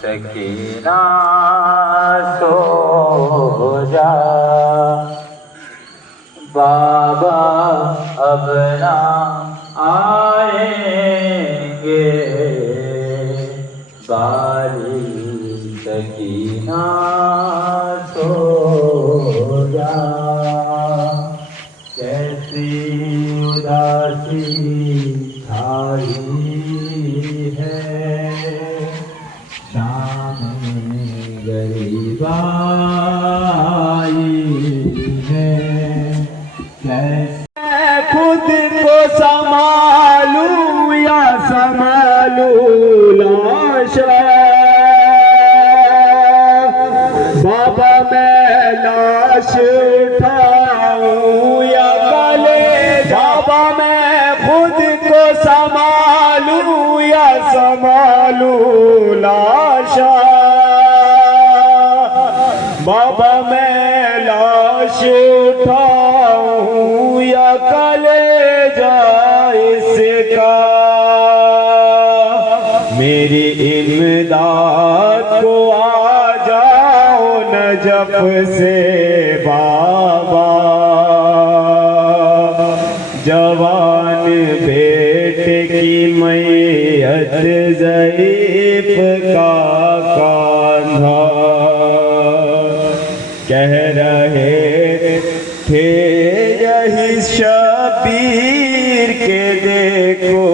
सकीना सो जा बाबा अब ना आएंगे बारी सकीना सो जा। कैसी उदासी छाई है शाम गरीबाई है। कैसे खुद को संभालूं या संभालूं लाशा बाबा मैं लाश उठाऊं या गले बाबा मैं खुद को संभालूं या संभालूं लाशा बाबा मैं लाश उठाऊं या कलेजा इसका मेरी इमदाद को आ जाओ नजफ से बाबा जवान बेटे की मैयत ज़ईफ़ का कान्हा कह रहे थे यही शबीर के देखो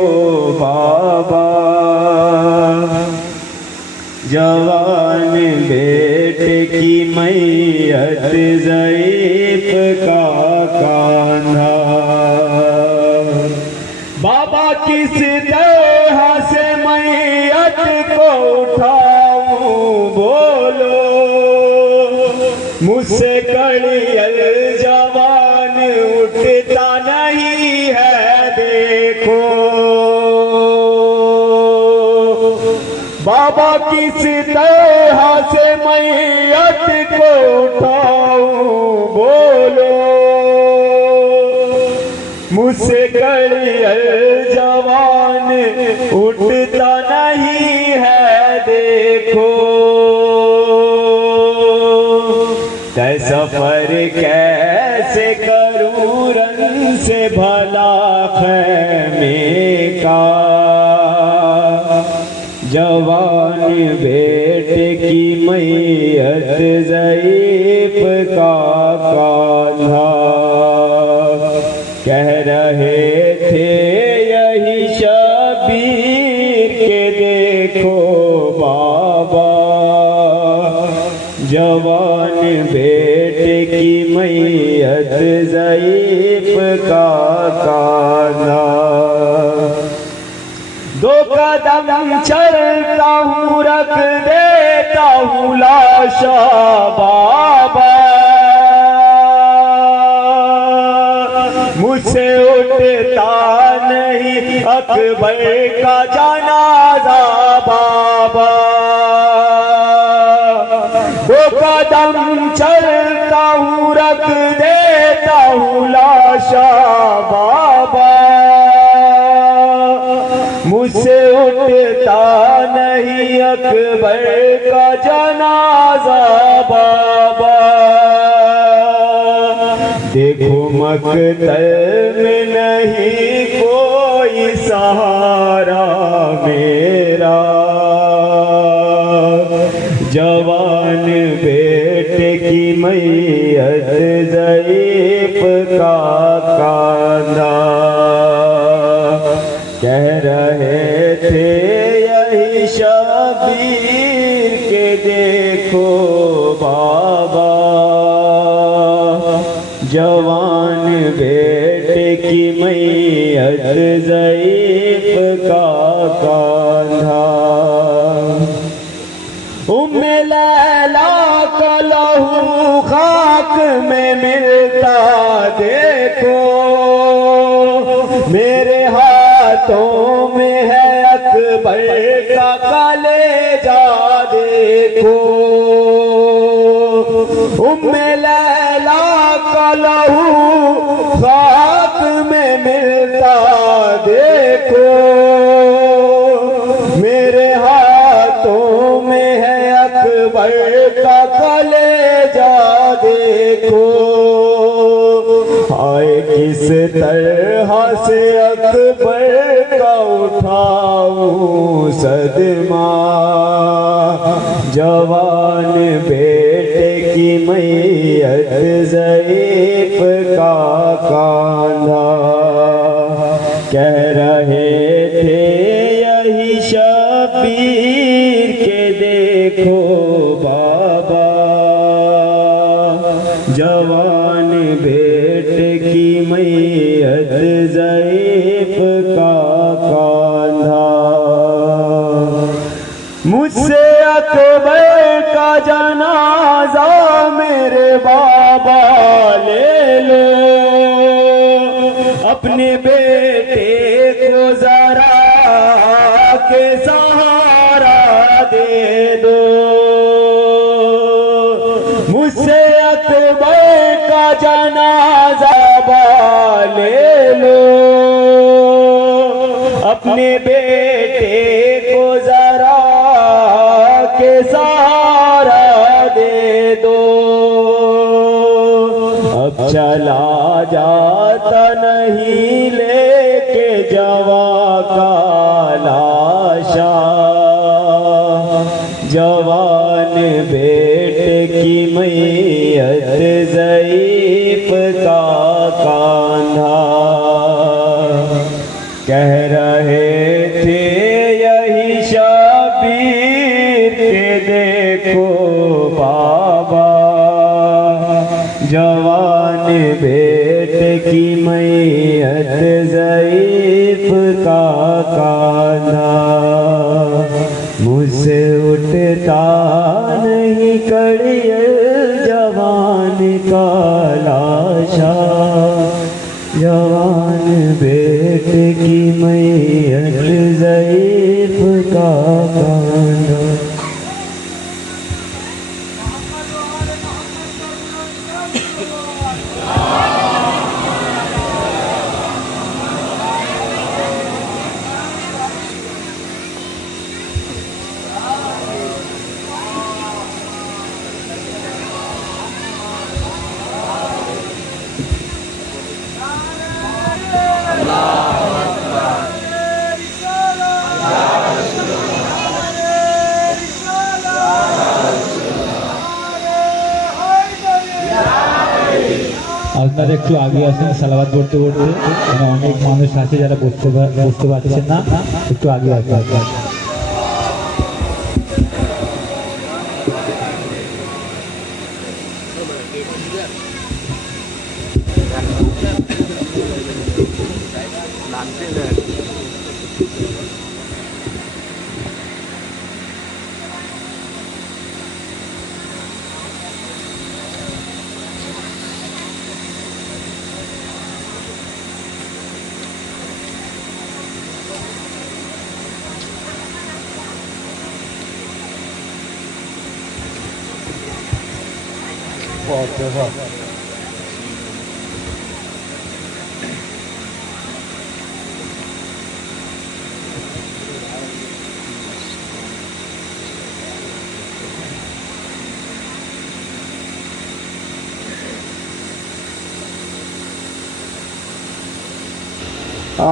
बाबा जवान बेटे की मैयत ज़ईफ़ का कान्हा बाबा किस तरह से मैयत को उठाऊं बोलो मुझसे कड़ियल जवान उठता नहीं है देखो बाबा किस तरह से मैयत को उठाऊं बोलो मुझसे कड़ियल जवान उठता नहीं है देखो। तय सफर कैसे करूं रंग से भला खैमे का जवान बेटे की मैयत ज़ईफ़ का कान्हा कह रहे थे यही शबीर के देखो बाबा जवान बेटे की मैयत ज़ईफ़ का कान्हा दो कदम चलता हूँ रख देता हूँ लाशा बाबा मुझसे उठता नहीं अकबर का जनाजा बाबा दो कदम चलता हूँ रख देता हूँ लाशा बाबा मुझसे उठता नहीं अकबर का जनाजा बाबा देखो मकतल में नहीं कोई सहारा मेरा जवान बेटे की मैयत ज़ईफ़ का कान्हा कह रहे थे यही शबीर के देखो बाबा जवान बेटे की मैयत ज़ईफ़ का कान्हा उम्मे लैला का लहू खाक में मिलता देखो मेरे हाथों में है अकबर का कलेजा देखो उम्मे लैला का लहू खाक में मिलता देखो मेरे हाथों में अकबर का कलेजा देखो, हाय किस तरह से अकबर का उठाऊं सदमा, जवान बेटे की मैयत ज़ईफ़ का कांधा। कह रहे थे यही शबीर के देखो बाबा, जवान बेटे की मैयत ज़ईफ़ का कांधा। मुझसे अकबर का जनाजा मेरे बाबा ले लो, अपने बेटे को जरा के सहारा दे दो। मुझसे अकबर का जनाजा ले लो, अपने बेटे को जरा के सहारा दे दो। अब चला जाता नहीं लेके जवां का लाशा, जवान बेटे की मैयत ज़ईफ़ का कांधा। कह रहे थे यही शबीर के देखो बाबा, जवान बेटे की मैयत ज़ईफ़ का कांधा। मुझसे उठता नहीं कड़ियल जवान का लाशा, जवान बेटे की मैयत ज़ईफ़ का कांधा। আপনারা একটু আগে আসেন সালাওয়াত পড়তে পড়তে, মানে অনেক মানুষ আছে যারা বসতে পারছেন না, একটু আগে আসবেন।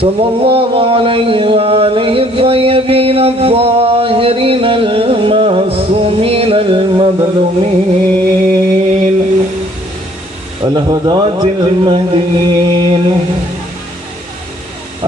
सल्लल्लाहु अलैहि वालिहि तय्यबीन अत्ताहिरीन अल-मासूमीन अल-मज़लूमीन अल-हुदातिल महदीन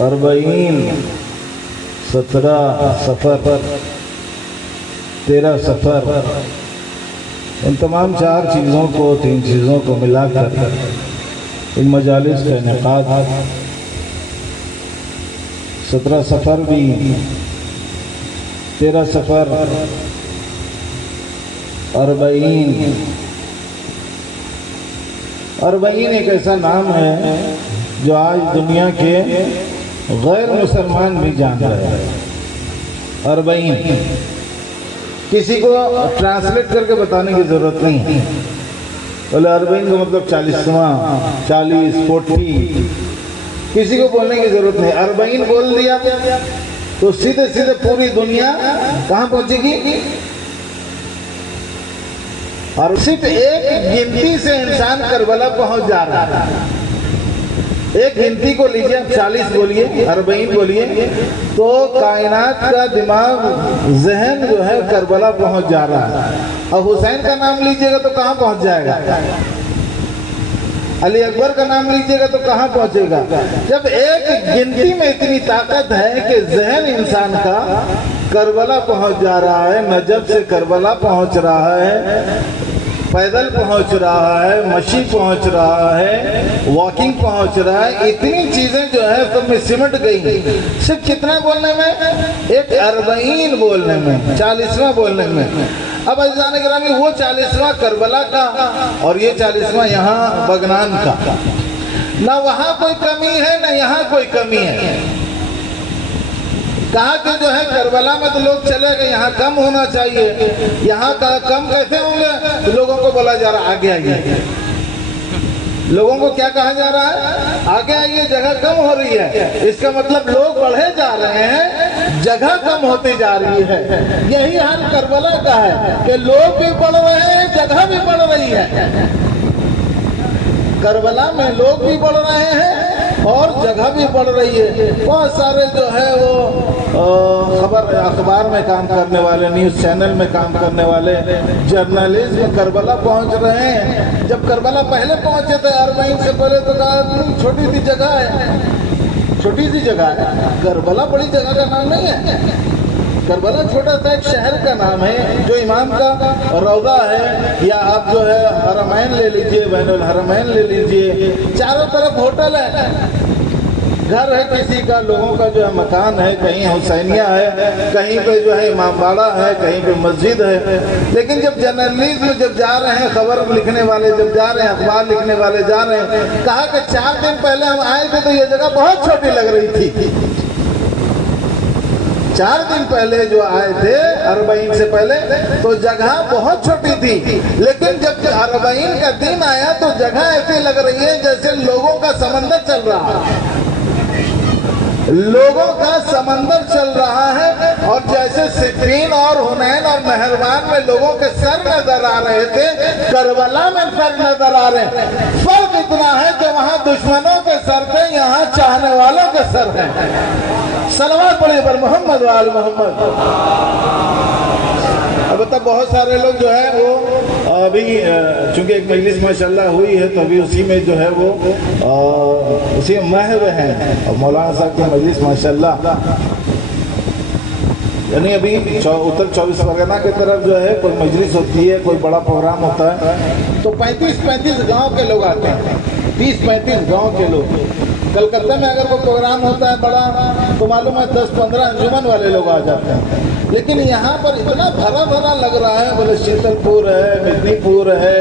40 17 सफर 13 सफर इन तमाम 4 चीज़ों को 3 चीज़ों को मिलाकर इन मजालिस का इनेकाद 17 सफर भी 13 सफर 40 एक ऐसा नाम है जो आज दुनिया के गैर मुसलमान भी जान रहे हैं। 40 किसी को ट्रांसलेट करके बताने की जरूरत नहीं है। बोले 40 का मतलब 40वां 40 40 किसी को बोलने की जरूरत नहीं। 40 बोल दिया तो सीधे सीधे पूरी दुनिया कहाँ पहुंचेगी। और सिर्फ एक गिनती से इंसान करबला पहुंच जा रहा है। एक गिनती को लीजिए, आप 40 बोलिए 40 बोलिए तो कायनात का दिमाग जहन जो है करबला पहुंच जा रहा है। अब हुसैन का नाम लीजिएगा तो कहाँ पहुंच जाएगा। अली अकबर का नाम लीजिएगा तो कहाँ पहुंचेगा। जब एक गिनती में इतनी ताकत है कि जहन इंसान का करबला पहुंच जा रहा है, नजफ से करबला पहुंच रहा है, पैदल पहुंच रहा है, मशी पहुंच रहा है, वॉकिंग पहुंच रहा है, इतनी चीजें जो है सब में सिमट गई। सिर्फ कितना बोलने में, एक 40 बोलने में, 40वां बोलने में। अब अज़ीज़ान गिरामी वो 40वां करबला का और ये 40वां यहाँ बगनान का, ना वहाँ कोई कमी है ना यहाँ कोई कमी है। कहा कि जो है करबला में तो लोग चले गए, यहाँ कम होना चाहिए। यहाँ का कम कैसे होंगे, तो लोगों को बोला जा रहा है आगे आइए। लोगों को क्या कहा जा रहा है, आगे आइए, जगह कम हो रही है। इसका मतलब लोग बढ़े जा रहे हैं, जगह कम होती जा रही है। यही हाल करबला का है कि लोग भी बढ़ रहे हैं, जगह भी बढ़ रही है। करबला में लोग भी बढ़ रहे हैं और जगह भी बढ़ रही है। बहुत सारे जो है वो अखबार में काम करने वाले, न्यूज़ चैनल में काम करने वाले जर्नलिस्ट करबला पहुंच रहे हैं। जब करबला पहले पहुंचे थे 40 से पहले तो कहा छोटी सी जगह है, छोटी सी जगह है। करबला बड़ी जगह का नाम नहीं है। करबला छोटा सा एक शहर का नाम है जो इमाम का रौदा है, या आप जो है हरमैन ले लीजिए, बैनुल हरमैन ले लीजिए, चारों तरफ होटल है, घर है किसी का, लोगों का जो है मकान है, कहीं हुसैनिया है, कहीं पे जो है इमामबाड़ा है, कहीं पे मस्जिद है। लेकिन जब जर्नलिज्म जब जा रहे हैं, खबर लिखने वाले जब जा रहे हैं, अखबार लिखने वाले जा रहे हैं, कहा कि 4 दिन पहले हम आए थे तो ये जगह बहुत छोटी लग रही थी। 4 दिन पहले जो आए थे 40 से पहले तो जगह बहुत छोटी थी। लेकिन जब 40 का दिन आया तो जगह ऐसी लग रही है जैसे लोगों का समंदर चल रहा है। लोगों का समंदर चल रहा है। और जैसे सिफीन और हुनैन और मेहरबान में लोगों के सर नजर आ रहे थे, करबला में सर नजर आ रहे हैं। फर्क इतना है कि वहां दुश्मनों के सर थे, यहाँ चाहने वालों के सर हैं। सलवात पढ़िए पर मोहम्मद वाल मोहम्मद। अब तक बहुत सारे लोग जो है वो अभी चूंकि एक मजलिस माशाल्लाह हुई है तो अभी उसी में जो है वो उसी महव हैं। और मौलाना साहब की मजलिस माशाल्लाह यानी अभी उत्तर 24 परगना की तरफ जो है कोई मजलिस होती है, कोई बड़ा प्रोग्राम होता है तो 35-35 गांव के लोग आते हैं, 30-35 गांव के लोग। कलकत्ता में अगर कोई प्रोग्राम होता है बड़ा तो मालूम है 10-15 अंजुमन वाले लोग आ जाते हैं। लेकिन यहाँ पर इतना भरा भरा लग रहा है, बोले शीतलपुर है, मेदिनीपुर है,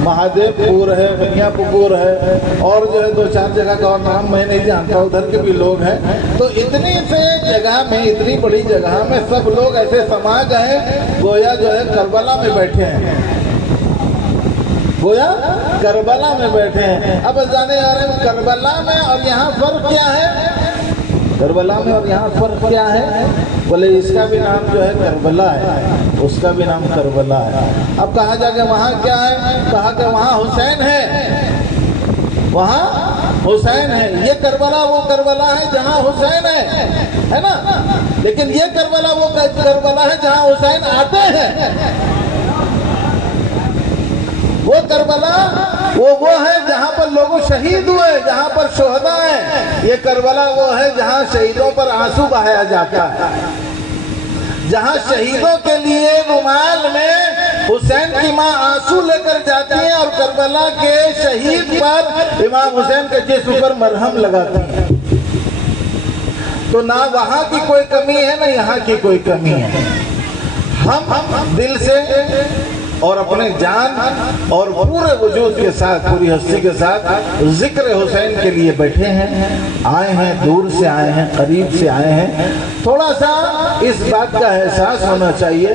महादेवपुर है, बनियापुर है और जो है 2-4 जगह का और नाम मैं नहीं जानता, उधर के भी लोग हैं। तो इतनी से जगह में, इतनी बड़ी जगह में सब लोग ऐसे समा गए गोया जो है करबला में बैठे हैं, गोया करबला में बैठे हैं। अब जाने आ रहे हैं करबला में और यहाँ फर्क क्या है, करबला में और यहाँ फर्क क्या है? बोले इसका भी नाम जो है करबला है, उसका भी नाम करबला है। अब कहा जाके वहाँ क्या है, कहा कि वहाँ हुसैन है, वहाँ हुसैन है। ये करबला वो करबला है जहाँ हुसैन है ना, लेकिन ये करबला वो करबला है जहाँ हुसैन आते हैं। वो करबला वो है जहाँ पर लोग शहीद हुए, जहाँ पर शोहदा है। ये करबला वो है जहाँ शहीदों पर आंसू बहाया जाता है, जहाँ शहीदों के लिए रुमाल में हुसैन की माँ आंसू लेकर जाती है और करबला के शहीद पर इमाम हुसैन के जिस्म पर मरहम लगाती है। तो ना वहाँ की कोई कमी है, ना यहाँ की कोई कमी है। हम दिल से और अपने जान और पूरे वजूद के साथ, पूरी हस्ती के साथ जिक्र हुसैन के लिए बैठे हैं, आए हैं, दूर से आए हैं, करीब से आए हैं। थोड़ा सा इस बात का एहसास होना चाहिए,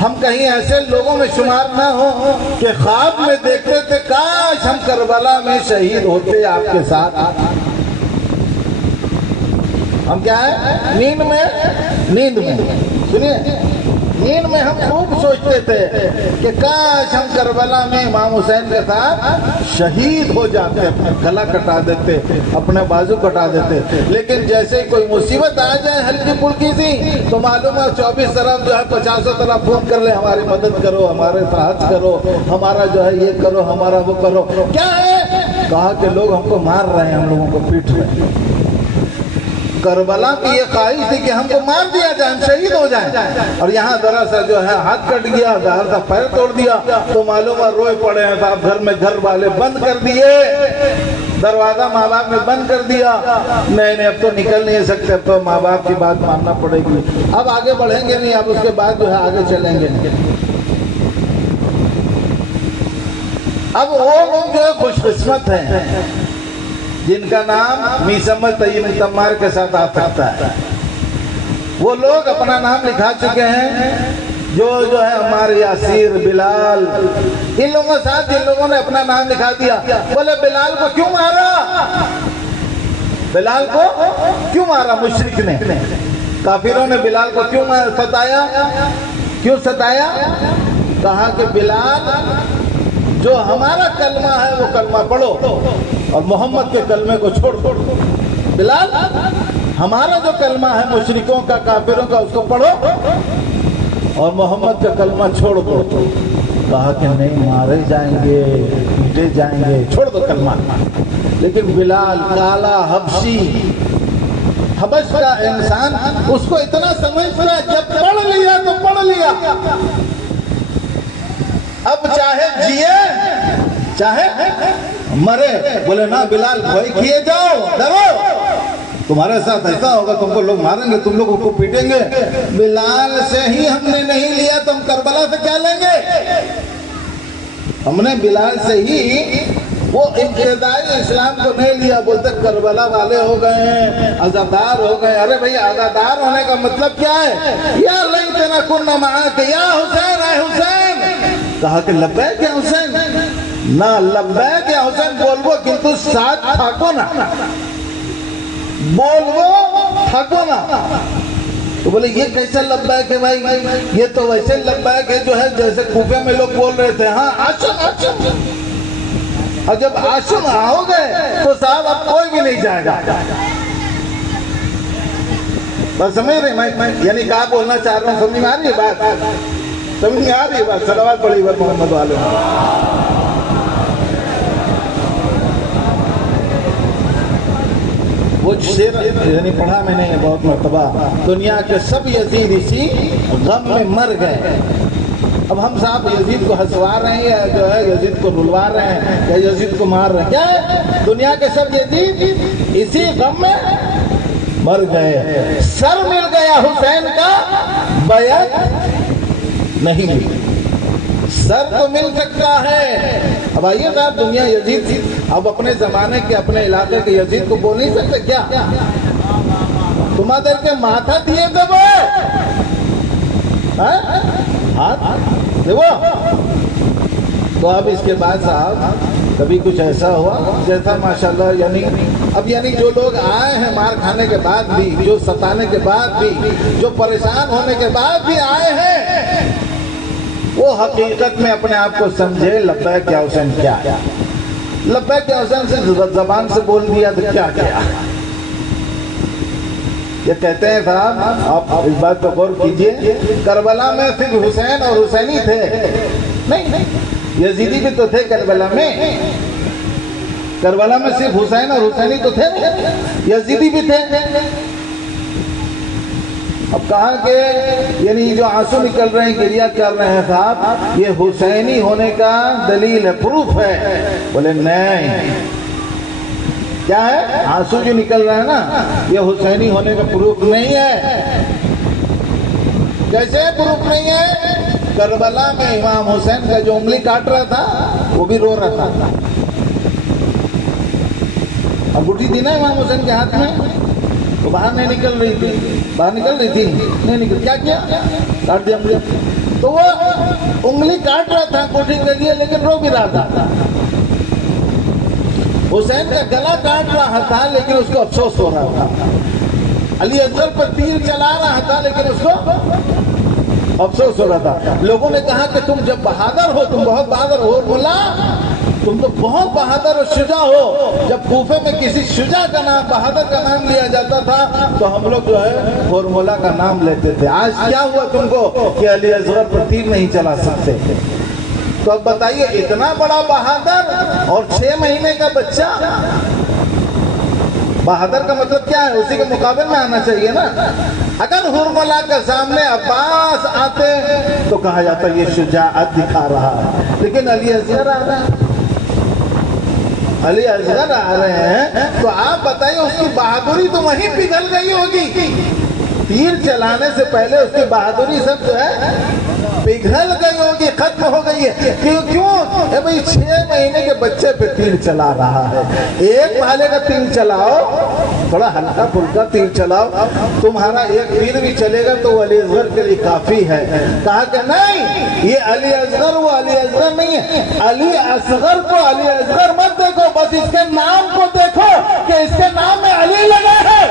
हम कहीं ऐसे लोगों में शुमार ना हो कि ख्वाब में देखते थे काश हम करबला में शहीद होते आपके साथ। हम क्या है, नींद में सुनिए, नींद में हम खूब सोचते थे कि काश हम करबला में इमाम हुसैन के साथ शहीद हो जाते, अपना गला कटा देते, अपने बाजू कटा देते। लेकिन जैसे ही कोई मुसीबत आ जाए हल्की फुल्की सी तो मालूम है 24 तरफ जो है 50 तरफ फोन कर ले, हमारी मदद करो, हमारे साथ करो, हमारा जो है ये करो, हमारा वो करो। क्या है, कहा कि लोग हमको मार रहे हैं, हम लोगों को पीट रहे हैं। करबला की ये ख्वाहिश थी कि हमको मार दिया जाए, हम शहीद हो जाएं। और यहाँ जरा सा जो है हाथ कट गया, जरा सा पैर तोड़ दिया तो मालूम है रोए पड़े हैं साहब। घर में घर वाले बंद कर दिए, दरवाजा माँ बाप ने बंद कर दिया। नहीं अब तो निकल नहीं सकते, अब तो माँ बाप की बात मानना पड़ेगी, अब आगे बढ़ेंगे नहीं, अब उसके बाद जो है आगे चलेंगे नहीं। अब वो लोग जो है खुशकिस्मत हैं जिनका नाम मीसम्मल तय्यब तम्मार के साथ आ सकता है। वो लोग अपना नाम लिखा चुके हैं, जो है हमारे यासीर, बिलाल, इन लोगों के साथ जिन लोगों ने अपना नाम लिखा दिया। बोले बिलाल को क्यों मारा, बिलाल को क्यों मारा मुशरिक ने, काफिरों ने बिलाल को क्यों सताया, क्यों सताया? कहा कि बिलाल जो हमारा कलमा है वो कलमा पढ़ो और मोहम्मद के कलमे को छोड़ दो। बिलाल हमारा जो कलमा है मुशरिकों का, काफिरों का, उसको पढ़ो और मोहम्मद का कलमा छोड़ दो। कहा कि नहीं, मारे जाएंगे, पीटे जाएंगे, छोड़ दो कलमा। लेकिन बिलाल काला हबशी, हबश का इंसान, उसको इतना समझता जब पढ़ लिया तो पढ़ लिया, अब चाहे जिए चाहे मरे। बोले ना बिलाल, भय किए जाओ, डरो, तुम्हारे साथ ऐसा होगा, तुमको लोग मारेंगे, तुम लोग को पीटेंगे। बिलाल से ही हमने नहीं लिया तो हम करबला से क्या लेंगे? हमने बिलाल से ही वो इब्तिदाई इस्लाम को नहीं लिया। बोलते करबला वाले हो गए हैं, आजादार हो गए। अरे भैया, आजादार होने का मतलब क्या है? या लैतना कुन्ना मआक या हुसैन, आए हुसैन। कहा कि लब्बैक या हुसैन, ना लब्बैक या हुसैन बोलबो किंतु साथ थाको ना, बोलबो थाको ना। तो बोले ये कैसे लब्बैक है भाई? ये तो वैसे लब्बैक है जो है जैसे कूफे में लोग बोल रहे थे, हाँ आशुम आशुम। और जब आशुम आओगे तो साहब अब कोई भी नहीं जाएगा। बस समझ रहे मैं यानी क्या बोलना चाह रहा हूँ? समझ में आ रही है बात? समझ में आ रही है बात? सलावत पढ़ी बात मोहम्मद वाले। वो कुछ शेर यानी पढ़ा मैंने बहुत मरतबा, दुनिया के सब यजीद इसी गम में मर गए। अब हम साहब यजीद को हंसवा रहे हैं या जो है यजीद को रुलवा रहे हैं या यजीद को मार रहे हैं? क्या है, दुनिया के सब यजीद इसी गम में मर गए। सर मिल गया हुसैन का, बैत नहीं मिली। सर तो मिल सकता है। अब आइए साहब, दुनिया यजीद, अब अपने जमाने के अपने इलाके के यजीद को बोल नहीं सकते क्या? तुम्हारे के माथा दिए जब हाथ देखो। तो अब इसके बाद साहब कभी कुछ ऐसा हुआ जैसा माशाल्लाह, यानी जो लोग आए हैं मार खाने के बाद भी, जो सताने के बाद भी, जो परेशान होने के बाद भी आए हैं, वो हकीकत में अपने आप को समझे लब्बैक या हुसैन क्या है। लब्बैक या हुसैन से जबान से बोल दिया तो क्या क्या। ये कहते हैं साहब, आप इस बात पर गौर कीजिए, करबला में सिर्फ हुसैन और हुसैनी थे? नहीं, यजीदी भी तो थे करबला में। करबला में सिर्फ हुसैन और हुसैनी तो थे, यजीदी भी थे। अब कहा के यानी जो आंसू निकल रहे हैं, गिरिया कर रहे हैं साहब, ये हुसैनी होने का दलील है, प्रूफ है? बोले नहीं। क्या है? आंसू जो निकल रहा है ना, ये हुसैनी होने का प्रूफ नहीं है। कैसे प्रूफ नहीं है? करबला में इमाम हुसैन का जो उंगली काट रहा था वो भी रो रहा था। अंगूठी थी ना इमाम हुसैन के हाथ में, तो बाहर नहीं निकल रही थी, बाहर निकल रही थी, नहीं निकल, क्या किया? काट दिया उंगली। तो वो उंगली काट रहा था अंगूठी के लिए, लेकिन रो भी रहा था। हुसैन का गला काट रहा था लेकिन उसको अफसोस हो रहा था। अली असगर पर तीर चला रहा था लेकिन उसको अफसोस हो रहा था। लोगों ने कहा कि तुम जब बहादुर हो, तुम बहुत बहादुर हो। बोला तुम तो बहुत बहादुर और शुजा हो। जब कूफे में किसी शुजा का नाम, बहादुर का नाम लिया जाता था तो हम लोग जो है फॉर्मूला का नाम लेते थे। आज क्या हुआ तुमको कि अली असगर पर तीर नहीं चला सकते? तो अब बताइए, इतना बड़ा बहादुर और 6 महीने का बच्चा। बहादुर का मतलब क्या है? उसी के मुकाबले में आना चाहिए ना। अगर हुरमला के सामने अब्बास आते तो कहा जाता ये शुजाअत दिखा रहा है, लेकिन अली असगर आ रहा है, अली असगर आ रहे हैं, तो आप बताइए उसकी बहादुरी तो वहीं पिघल गई होगी। तीर चलाने से पहले उसकी बहादुरी सब जो है पिघल गई होगी, खत्म हो गई है। क्यों? भाई 6 महीने के बच्चे पे तीर चला रहा है। एक भाले का तीर चलाओ, थोड़ा हल्का फुल्का तीर चलाओ, तुम्हारा एक तीर भी चलेगा तो वो अली असगर के लिए काफी है। कहा कि नहीं, ये अली असगर वो अली असगर नहीं है। अली असगर को अली असगर मत देखो, बस इसके नाम को देखो कि इसके नाम में अली लगा है।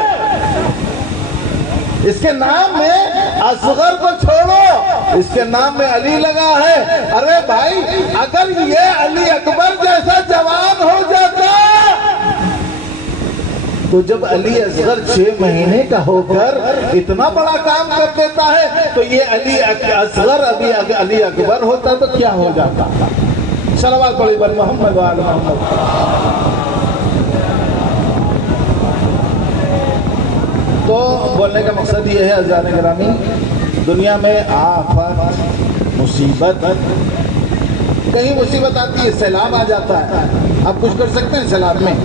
इसके नाम में असगर को छोड़ो, इसके नाम में अली लगा है। अरे भाई, अगर ये अली अकबर जैसा जवान हो जाता, तो जब अली असगर 6 महीने का होकर इतना बड़ा काम कर देता है, तो ये अली असगर अभी अली अकबर होता तो क्या हो जाता? सलवात पढ़ी बर मोहम्मद वाले मोहम्मद। तो बोलने का मकसद ये है अज़ान गिरामी, दुनिया में आफत, मुसीबत, कहीं मुसीबत आती है, सैलाब आ जाता है। आप कुछ कर सकते हैं सैलाब में?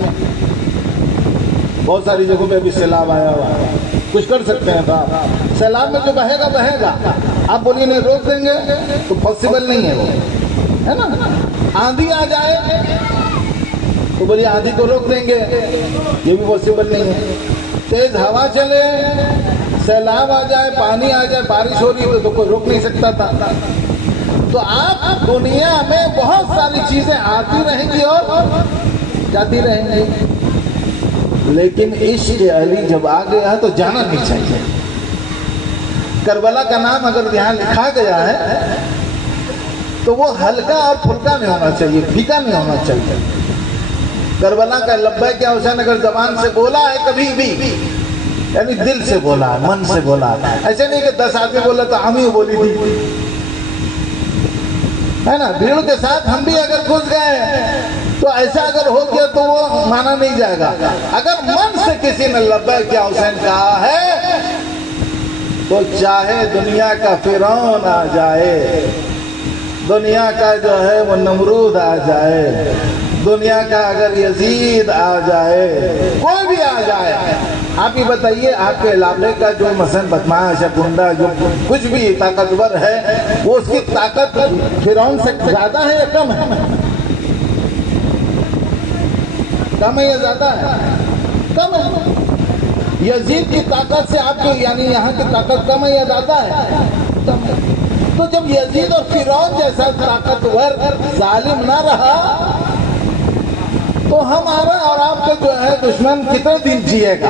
बहुत सारी जगहों पे अभी सैलाब आया हुआ है, कुछ कर सकते हैं साहब? सैलाब में जो बहेगा बहेगा, आप बोलिए नहीं रोक देंगे तो पॉसिबल नहीं है वो, है ना? आंधी आ जाए तो बोलिए आंधी को रोक देंगे, ये भी पॉसिबल नहीं है। तेज हवा चले, सैलाब आ जाए, पानी आ जाए, बारिश हो रही है तो कोई रोक नहीं सकता था। तो आप दुनिया में बहुत सारी चीजें आती रहेंगी और जाती रहेंगी, लेकिन इश्क अली जब आ गया तो जाना नहीं चाहिए। करबला का नाम अगर यहाँ लिखा गया है तो वो हल्का और फुल्का नहीं होना चाहिए, फीका नहीं होना चाहिए। करबला का लब्बैक या हुसैन अगर जबान से बोला है कभी भी, यानी दिल से बोला, मन से बोला, ऐसे नहीं कि 10 आदमी बोला तो हम ही बोली थी, है ना? भीड़ के साथ हम भी अगर घुस गए तो ऐसा अगर हो गया तो वो माना नहीं जाएगा। अगर मन से किसी ने लब्बैक या हुसैन कहा है तो चाहे दुनिया का फिरौन आ जाए, दुनिया का जो है वो नमरूद आ जाए, दुनिया का अगर यजीद आ जाए, कोई भी आ जाए, आप ही बताइए आपके इलाके का जो मसलन बदमाश या गुंडा जो कुछ भी ताकतवर है, वो उसकी ताकत फिरौन से ज्यादा है या कम है? कम है या ज्यादा है? कम है। यजीद की ताकत से आपकी यानी यहाँ की ताकत कम है या ज्यादा है? कम है। तो जब यजीद और फिरौन जैसा ताकतवर जालिम ना रहा तो हमारा और आपका जो है दुश्मन कितने दिन जिएगा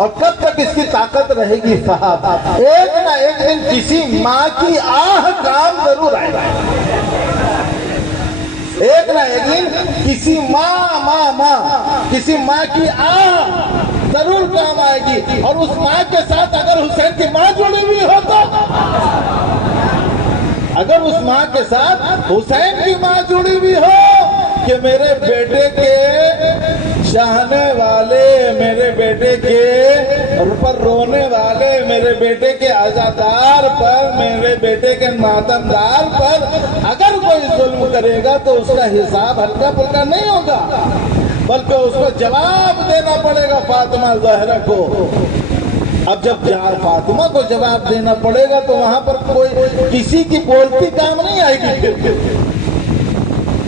और कब तक इसकी ताकत रहेगी साहब? एक ना एक दिन किसी माँ की आह काम जरूर आएगा। एक ना एक दिन किसी किसी माँ की आह जरूर काम आएगी। और उस माँ के साथ अगर हुसैन की माँ जुड़ी हुई हो तो, अगर उस माँ के साथ हुसैन की माँ जुड़ी हुई हो कि मेरे बेटे के चाहने वाले, मेरे बेटे के पर रोने वाले, मेरे बेटे के आजादार पर, मेरे बेटे के मातमदार पर अगर कोई जुल्म करेगा तो उसका हिसाब हल्का फुल्का नहीं होगा, बल्कि उसको जवाब देना पड़ेगा फातिमा ज़हरा को। अब जब फातिमा को जवाब देना पड़ेगा तो वहां पर कोई किसी की बोलती काम नहीं आएगी,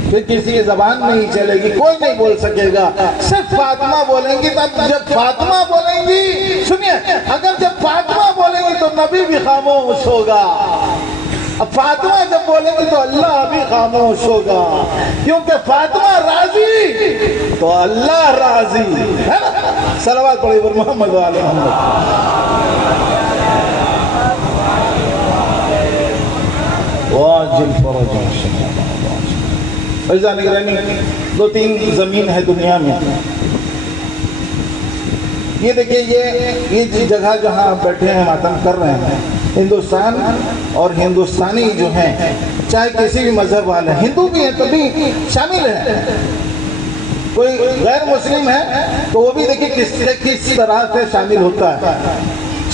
फिर किसी की जबान नहीं चलेगी, कोई नहीं बोल सकेगा, सिर्फ फातिमा बोलेंगी। तब जब फातिमा बोलेंगी, सुनिए, अगर जब फातिमा बोलेंगी तो नबी भी खामोश होगा। अब फातिमा जब बोलेंगी तो अल्लाह भी खामोश होगा, क्योंकि फातिमा राजी तो अल्लाह राजी है ना। सलावत पढ़ी पर मोहम्मद वाले दो तीन जमीन है दुनिया में। ये देखिए, ये जगह जहाँ आप बैठे हैं मातम कर रहे हैं, हिंदुस्तान और हिंदुस्तानी जो हैं, चाहे किसी भी मजहब वाले, हिंदू भी हैं तभी शामिल है, कोई गैर मुस्लिम है तो वो भी देखिए किस तरह से शामिल होता है।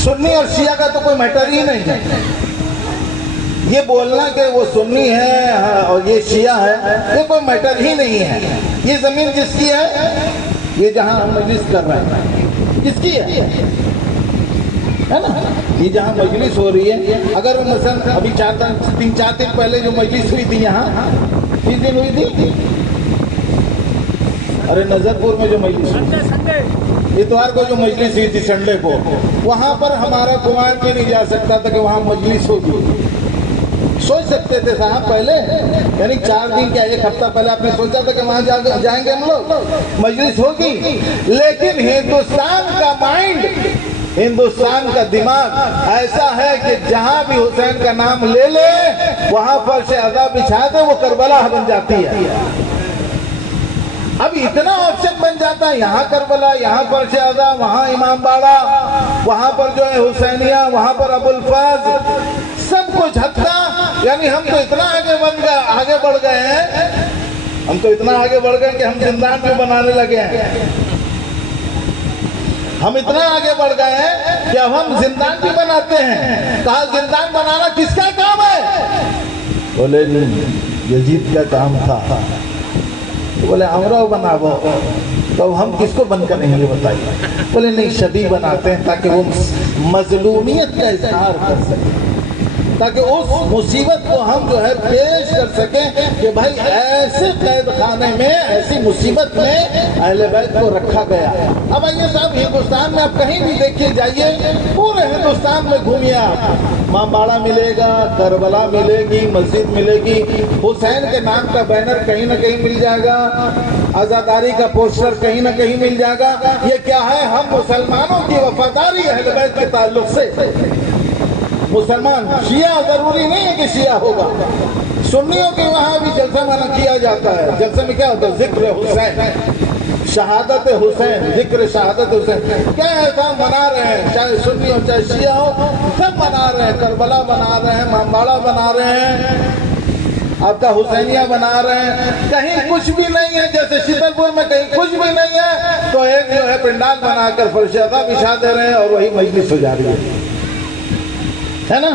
सुन्नी और शिया का तो कोई मैटर ही नहीं है। ये बोलना कि वो सुन्नी है और ये शिया है, ये कोई मैटर ही नहीं है। ये जमीन किसकी है? ये जहां हम मजलिस कर रहे हैं किसकी है ना? ये जहां मजलिस हो रही है, अगर वो मसलन अभी 3-4 दिन पहले जो मजलिस हुई थी यहाँ, किस दिन हुई थी? अरे नजरपुर में जो मजलिस हुई, इतवार को जो मजलिस हुई थी संडे को, वहां पर हमारा गुमान भी नहीं जा सकता था कि वहां मजलिस होगी। सोच सकते थे साहब पहले, यानी 4 दिन क्या 1 हफ्ता पहले आपने सोचा था कि वहां जाएंगे हम लोग, मजलिस होगी। लेकिन हिंदुस्तान का माइंड, हिंदुस्तान का दिमाग ऐसा है कि जहां भी हुसैन का नाम ले ले वहां पर से अदा बिछा दे, वो करबला बन जाती है। अब इतना ऑप्शन बन जाता है, यहाँ करबला, यहाँ पर से अदा, वहाँ इमाम बाड़ा, वहां पर जो है हुसैनिया, वहां पर अबुल फज, सब कुछ हत्ता। यानी हम तो इतना आगे बढ़ गए हैं, हम तो इतना आगे बढ़ गए कि हम जिंदान भी बनाने लगे हैं। हम इतना आगे बढ़ गए हैं कि अब हम जिंदान भी बनाते हैं। कहा जिंदान बनाना किसका काम है? बोले यजीद का काम था। तो बोले अमराव बनावो, तो हम किसको बंद करेंगे बताइए? बोले नहीं, शबी बनाते हैं ताकि वो मजलूमियत का इजहार कर सके, ताकि उस मुसीबत को हम जो है पेश कर सकें कि भाई ऐसे कैद खाने में, ऐसी मुसीबत में अहले बैत को रखा गया। अब आइए साहब, हिंदुस्तान में आप कहीं भी देखिए जाइए, पूरे हिंदुस्तान में घूमिए आप, इमामबाड़ा मिलेगा, करबला मिलेगी, मस्जिद मिलेगी, हुसैन के नाम का बैनर कहीं ना कहीं मिल जाएगा, आजादारी का पोस्टर कहीं ना कहीं मिल जाएगा। ये क्या है? हम मुसलमानों की वफादारी अहले बैत के ताल्लुक से। मुसलमान शिया जरूरी नहीं है कि शिया होगा, सुन्नियों के वहां भी जलसा मना किया जाता है। जलसे में क्या होता है? जिक्र हुसैन, शहादत हुसैन, जिक्र शहादत हुसैन। क्या ऐसा मना रहे हैं, चाहे सुन्नी हो चाहे शिया हो, सब मना रहे हैं। करबला मना रहे हैं, इमामबाड़ा बना रहे हैं, आपका हुसैनिया बना रहे हैं, कहीं कुछ भी नहीं है, जैसे शीतलपुर में कहीं कुछ भी नहीं है तो एक जो है पंडाल बनाकर फरशदा बिछा दे रहे हैं और वही मजलिस हो जा रही है ना।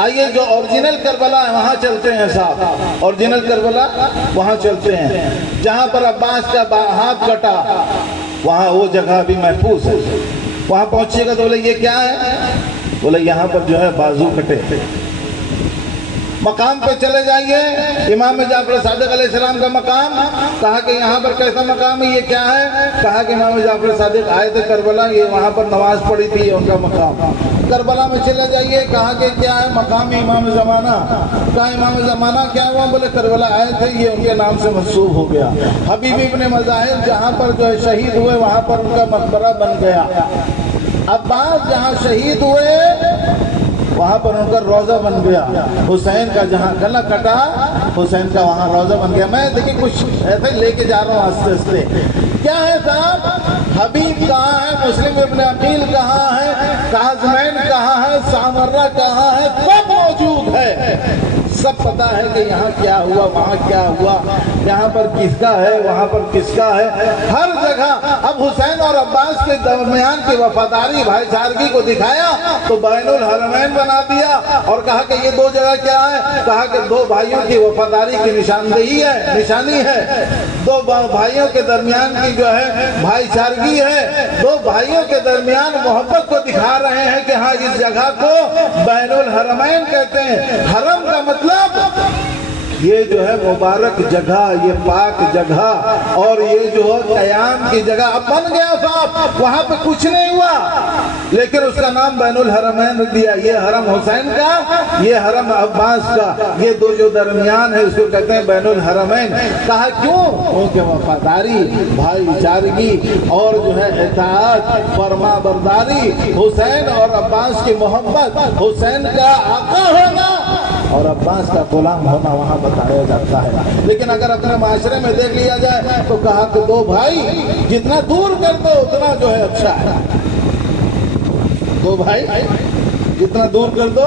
आइए जो ओरिजिनल करबला है वहाँ चलते हैं साहब, ओरिजिनल करबला वहाँ चलते हैं जहाँ पर अब्बास का हाथ कटा, वहाँ वो जगह भी महफूज है। वहाँ पहुँचिएगा तो बोले ये क्या है, बोले यहाँ पर जो है बाजू कटे। मकाम पे चले जाइए, इमाम जाफर सादिक अलैहिस्सलाम का मकाम, कहा कि यहाँ पर कैसा मकाम है, ये क्या है, कहा कि इमाम जाफर सादिक आए थे करबला, ये वहाँ पर नमाज पढ़ी थी, उनका मकाम। करबला में चले जाइए, कहा कि क्या है, मकाम इमाम ज़माना। कहा इमाम ज़माना क्या हुआ, बोले करबला आए थे, ये उनके नाम से मंसूब हो गया। हबीब इब्न मज़ाहिर जहाँ पर जो है शहीद हुए वहाँ पर उनका मकबरा बन गया। अब्बास जहाँ शहीद हुए वहाँ पर उनका रोज़ा बन गया। हुसैन का जहाँ गला कटा, हुसैन का वहाँ रोज़ा बन गया। मैं देखिए कुछ ऐसे लेके जा रहा हूँ आस्ते आस्ते। क्या है साहब, हबीब कहाँ है, मुस्लिम इब्न अकील कहाँ है, काज़मैन कहाँ है, सामर्रा कहाँ है, सब मौजूद है। सब पता है कि यहाँ क्या हुआ, वहाँ क्या हुआ, यहाँ पर किसका है, वहाँ पर किसका है, हर जगह। अब हुसैन और अब्बास के दरमियान की वफादारी भाईचारगी को दिखाया तो बैनुल हरमैन बना दिया और कहा कि ये दो जगह क्या है, कहा कि दो भाइयों की वफादारी की निशानदेही है, निशानी है। दो भाइयों के दरमियान की जो है भाईचारगी है, दो भाइयों के दरमियान मोहब्बत को दिखा रहे हैं कि हाँ इस जगह को बैनुल हरमैन कहते हैं। हरम का मतलब ये जो है मुबारक जगह, ये पाक जगह और ये जो है कयाम की जगह। अब बन गया साहब, वहाँ पे कुछ नहीं हुआ लेकिन उसका नाम बैनुल हरमैन रख दिया। ये हरम हुसैन का, ये हरम अब्बास का, ये दो जो दरमियान है उसको कहते हैं बैनुल हरमैन। कहा क्यों, क्योंकि वफादारी, भाईचारगी और जो है इताअत, फरमा बरदारी, हुसैन और अब्बास की मोहब्बत, हुसैन का आका होना और अब्बास का गुलाम होना वहाँ बताया जाता है। लेकिन अगर अपने माशरे में देख लिया जाए तो कहा कि दो भाई जितना दूर कर दो उतना जो है अच्छा है। दो भाई जितना दूर कर दो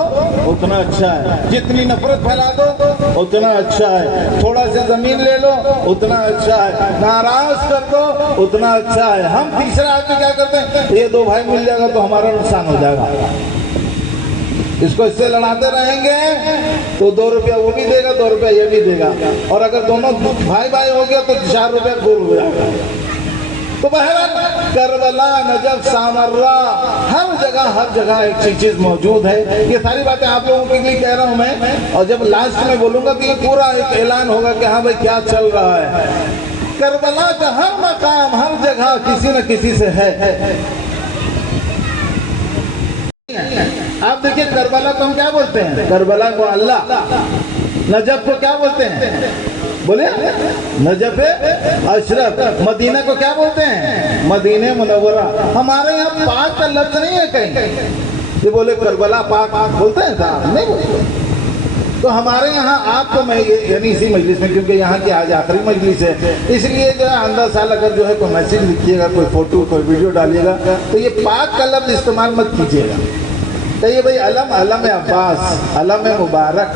उतना अच्छा है, जितनी नफरत फैला दो उतना अच्छा है, थोड़ा सा जमीन ले लो उतना अच्छा है, नाराज कर दो उतना अच्छा है। हम तीसरा आदमी क्या करते हैं, ये दो भाई मिल जाएगा तो हमारा नुकसान हो जाएगा, इसको इससे लड़ाते रहेंगे तो 2 रुपया वो भी देगा, 2 रुपया ये भी देगा, और अगर दोनों भाई भाई हो गया तो 4 रुपया गोल हो जाएगा। तो बहरहाल करबला, नजफ, सामर्रा, हर जगह एक चीज मौजूद है। ये सारी बातें आप लोगों के लिए कह रहा हूँ मैं, और जब लास्ट में बोलूंगा तो ये पूरा एक ऐलान होगा कि हाँ भाई क्या चल रहा है। करबला का हर मकाम, हर जगह किसी न किसी से है। आप देखिए करबला को हम क्या बोलते हैं, करबला को अल्लाह, नजफ को क्या बोलते हैं, बोले नजफ अशरफ, मदीना को क्या बोलते हैं, मदीने मुनव्वरा। हमारे यहाँ पाक का लफ्ज नहीं है कहीं, ये बोले करबला पाक बोलते हैं साहब, नहीं बोलते। तो हमारे यहाँ आपको मैं यानी इसी मजलिस में, क्योंकि यहाँ की आज आखिरी मजलिस है, इसलिए जो है अंदर साल अगर जो है कोई मैसेज लिखिएगा, कोई फोटो, कोई वीडियो डालिएगा तो ये पाक का लफ्ज इस्तेमाल मत कीजिएगा। कहिए भाई अलम, अलम अब्बास, अलम मुबारक,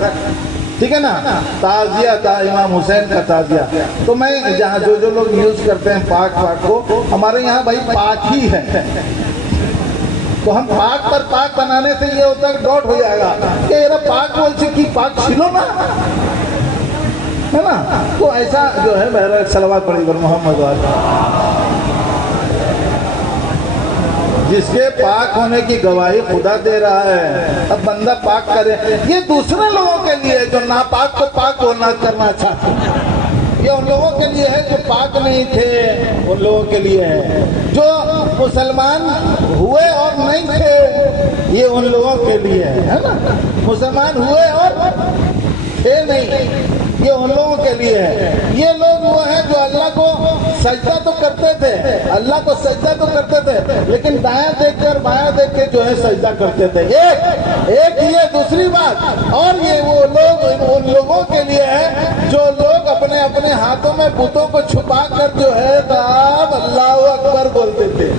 ठीक है ना, ताजिया था इमाम हुसैन का ताजिया। तो मैं जहाँ जो लोग यूज करते हैं पाक को, हमारे यहाँ भाई पाक ही है। तो हम पाक पर पाक बनाने से ये होता है डॉट हो जाएगा कि ये पाक बोल से कि पाक छिलो ना, है ना। तो ऐसा जो है मेरा सलवात पड़ी पर मोहम्मद जिसके पाक होने की गवाही खुदा दे रहा है। अब बंदा पाक करे, ये दूसरे लोगों के लिए जो नापाक को पाक होना करना चाहते हैं, ये उन लोगों के लिए है जो पाक नहीं थे, उन लोगों के लिए है। जो मुसलमान हुए और नहीं थे, ये उन लोगों के लिए है ना। मुसलमान हुए और थे नहीं, ये उन लोगों के लिए है। ये लोग वो हैं जो अल्लाह को सजदा तो करते थे, अल्लाह को सजदा तो करते थे, लेकिन दायां देखकर बायां देख के जो है सजदा करते थे। एक ये दूसरी बात, और ये वो लोग उन लोगों के लिए है जो लोग अपने अपने हाथों में बुतों को छुपा कर जो है अल्लाह अकबर बोलते थे।